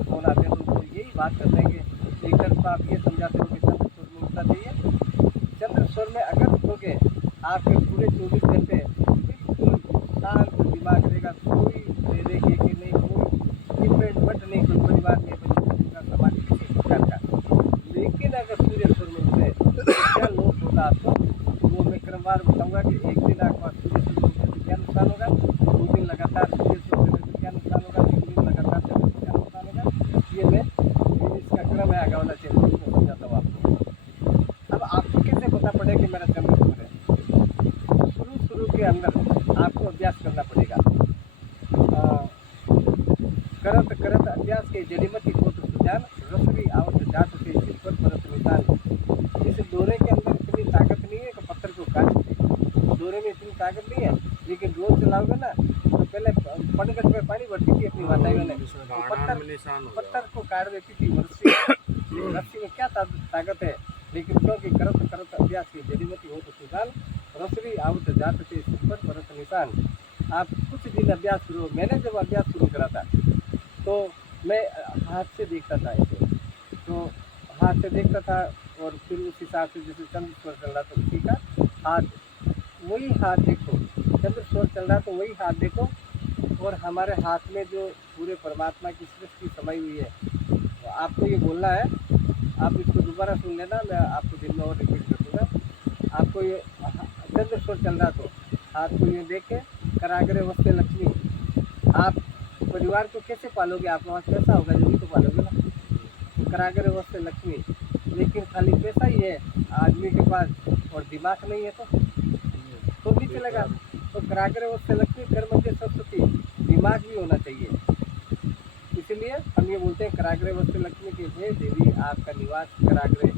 फोन आते हैं तो यही बात करते हैं कि एक तरफ आप ये समझाते हो कि चंद्र स्वर में उठना चाहिए। चंद्र स्वर में अगर उठोगे आपके पूरे 24 घंटे बिल्कुल शांत दिमाग रहेगा, कोई देखे कि नहीं, कोई डिफरेंट बट नहीं, कोई परिवार नहीं, समाज किसी प्रकार का। लेकिन अगर सूर्य स्वर में उठे तो क्या लोग होगा आपको, वो मैं क्रमवार बताऊंगा कि एक दिन आपका सूर्य स्वर में उठने से क्या नुकसान होगा, 2 दिन लगातार सूर्य स्वर में उठने से क्या नुकसान होगा, 3 दिन लगातार चलने से क्या नुकसान होगा। ये मैं इसका क्रम है, आगे वाला चैनल में समझाता हूँ आपको। अब आपको कैसे पता पड़े कि मेरा चंद्र स्वर है? शुरू के अंदर आपको अभ्यास करना पड़ेगा। करत अभ्यास के जड़ीमती पुत्र सुजान, रसरी आवत जात से सिर पर परत निशान। इस दोरे के अंदर इतनी ताकत नहीं है कि पत्थर को काट दे। दोरे में इतनी ताकत नहीं है, लेकिन रोज चलाओगे ना, तो पहले पनगट में पानी भरती थी अपनी माताएं ने, पत्थर को काट देती थी रस्सी में क्या ताकत है। लेकिन क्योंकि करत अभ्यास की जड़ीमती हो तो सुजान, रसरी आवत जात से सिर पर परत निशान। आप कुछ दिन अभ्यास करो। मैंने जब अभ्यास शुरू करा था तो मैं हाथ से देखता था ऐसे, तो हाथ से देखता था और फिर उस हिसाब से जैसे चंद्र स्वर चल रहा था उसी का हाथ, वही हाथ देखो। चंद्र स्वर चल रहा तो वही हाथ देखो, और हमारे हाथ में जो पूरे परमात्मा की सृष्टि समाई हुई है, तो आपको ये बोलना है। आप इसको दोबारा सुन लेना, मैं आपको दिन में और रिपीट कर दूँगा। आपको ये चंद्र स्वर चल रहा तो हाथ को ये देख के कराग्रे वस्ते लक्ष्मी। आप परिवार को कैसे पालोगे? आपके पास पैसा होगा जब भी तो पालोगे ना। कराग्रे वस्ते लक्ष्मी, लेकिन खाली पैसा ही है आदमी के पास और दिमाग नहीं है तो नहीं चलेगा। तो कराग्रे वस्ते लक्ष्मी, कर्म के सरस्वती, दिमाग भी होना चाहिए। इसीलिए हम ये बोलते हैं कराग्रे वस्ते लक्ष्मी के हे देवी, आपका निवास कराग्रे,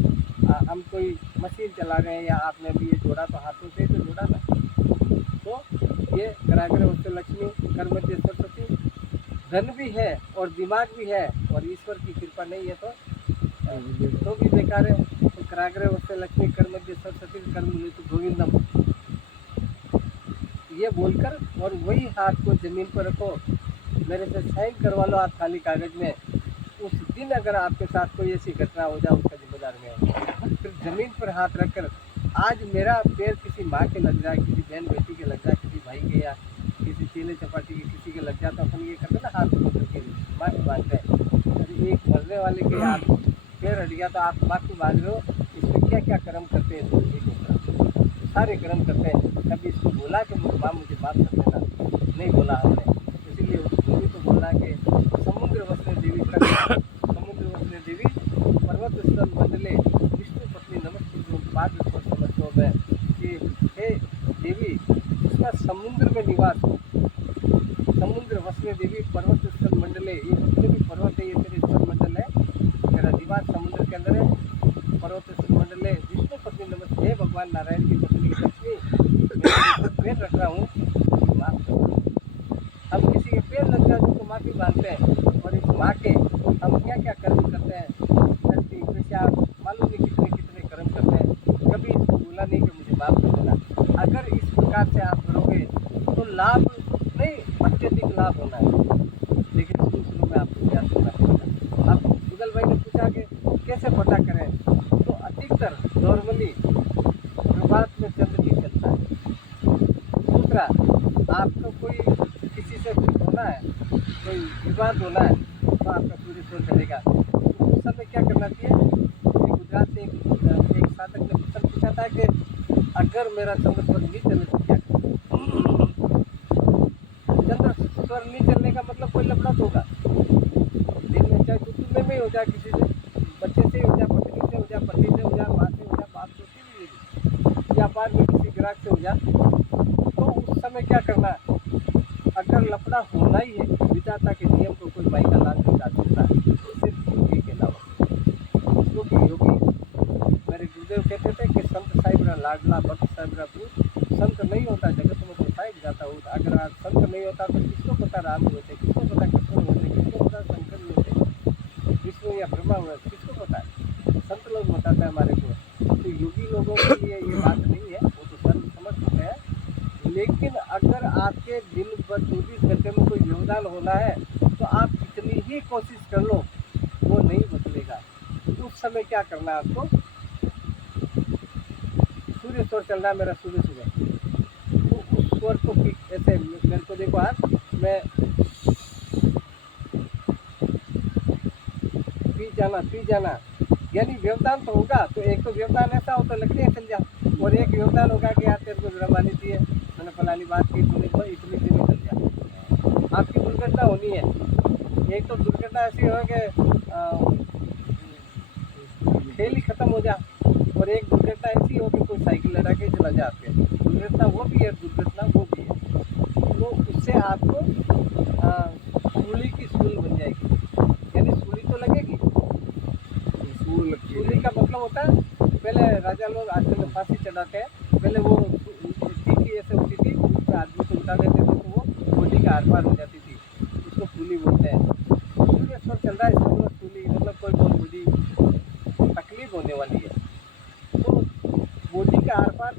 हम कोई मशीन चला रहे हैं या आपने अभी ये जोड़ा तो हाथों से ही तो जोड़ा ना। तो ये कराग्र वस्तु लक्ष्मी कर्मध्य सरस्वती धन भी है और दिमाग भी है और ईश्वर की कृपा नहीं है तो भी बेकार है। तो कराग्र वस्तु लक्ष्मी कर्मध्य सरस्वती कर्म तो गोविंदम ये बोलकर और वही हाथ को जमीन पर रखो, मेरे से साइन करवा लो आप खाली कागज में। उस दिन अगर आपके साथ कोई ऐसी घटना हो जाए उसका जिम्मेदार मैं हूँ। फिर जमीन पर हाथ रखकर आज मेरा पैर किसी माँ के लग जाए, किसी बहन बेटी के लग जाए, किसी भाई के या किसी चेले चपाटी के किसी के लग जाए तो अपन ये करते ना हाथ पकड़ के माफ़ी मांगते हैं। अरे एक मरने वाले के आप पैर हट गया तो आप माफ़ी मांग रहे हो। इसमें क्या क्या कर्म करते हैं सारे कर्म करते हैं। कभी इसको बोला कि माँ मुझे माफ़ कर देना, नहीं बोला हमने। इसीलिए उसको भी तो बोलना कि समुद्र वसने देवी समुद्र वसने देवी पर्वत स्थल मंडले विष्णु पत्नी नमस्ते पाद समझो में कि हे देवी जिसका समुद्र में निवास हो, समुद्र वसने देवी पर्वत स्थल मंडले, ये जितने भी पर्वत है ये तेरे स्थल मंडल है, तेरा निवास समुद्र के अंदर है। पर्वत स्थल मंडले विष्णु पत्नी नमस्ते, हे भगवान नारायण की पत्नी लक्ष्मी पैर रख रहा हूँ माफ करो। हम किसी के पैर लग जाए तो माफ़ी मांगते हैं और इस माँ के हम क्या क्या कर्म करते हैं, धरती पेशाब मालूम नहीं कितने कितने कर्म करते हैं। कभी इसको बोला नहीं कि मुझे माफ़ कर देना। अगर इस प्रकार से आप करोगे तो लाभ नहीं अत्यधिक लाभ होना है। लेकिन शुरू में आपको क्या करना पड़ेगा। अब गूगल भाई ने पूछा कि कैसे पता करें, तो अधिकतर नॉर्मली प्रभात में चंद्र ही चलता है। दूसरा आपको कोई किसी से कुछ होना है, कोई विवाद होना है तो आपका सूर्य शोर चलेगा। तो उस समय क्या करना चाहिए। गुजरात से एक साधक ने क्वेश्चन पूछा था कि अगर मेरा चंद्र स्वर नहीं चले तो क्या करूं? चंद्र स्वर नहीं चलने का मतलब कोई लफड़ा होगा दिन में, चाहे कुटुंब में ही हो जाए, किसी से बच्चे से हो जाए, पत्नी से हो जाए, पति से हो जाए, माँ से हो जाए, बाप से भी व्यापार में किसी ग्राहक से हो जाए। तो उस समय क्या करना है। अगर लफड़ा होना ही है विधाता के नियम को कोई भाई का लाभ नहीं डाल सकता सिर्फ योगी के अलावा। क्योंकि योगी मेरे गुरुदेव कहते थे कि संत साहिबरा लाडला भक्त साहिबरा भूत, संत नहीं होता जगत में तो साहिब जाता हो। अगर आज संत नहीं होता तो किसको पता राम होते, किसको पता कृष्ण होते, किसको पता शंकर होते, विष्णु या ब्रह्मा हुए, किसको पता है। संत लोग बताते हैं हमारे को। तो योगी लोगों के लिए ये बात नहीं है, वो तो सर्व समझ होते हैं। लेकिन अगर आपके दिन भर 24 घंटे में कोई योगदान होना है तो आप कितनी ही कोशिश कर लो वो नहीं बदलेगा। उस समय क्या करना है आपको। सूर्य स्वर चल रहा है मेरा सुबह सुबह, तो उस स्वर को ऐसे मेरे को देखो आप, मैं पी जाना यानी व्यवधान तो होगा। तो एक तो व्यवधान ऐसा हो तो लकड़ियाँ चल जा, और एक व्यवधान होगा कि यार तेरे को जरा मानी चाहिए, मैंने फलानी बात की, तूने तो इतनी देर में चल जा। आपकी दुर्घटना होनी है। एक तो दुर्घटना ऐसी हो कि खेल ही खत्म हो जा, और एक दुर्घटना ऐसी हो कि कोई साइकिल लड़ा के चला जा आपके। दुर्घटना वो भी है, दुर्घटना वो भी है। तो उससे आपको सूली की सूल बन जाएगी, यानी सूली तो लगेगी। सूली का मतलब होता है, पहले राजा लोग आजकल फांसी चढ़ाते हैं, पहले वो टीकी ऐसे होती थी, उसमें आदमी को उठा देते थे तो वो बॉडी का आर पार हो जाती थी, उसको सूली बोलते हैं। सूर्य स्वर चल रहा है इसका मतलब सूली मतलब कोई बहुत बड़ी तकलीफ होने वाली है, तो बॉडी का आर पार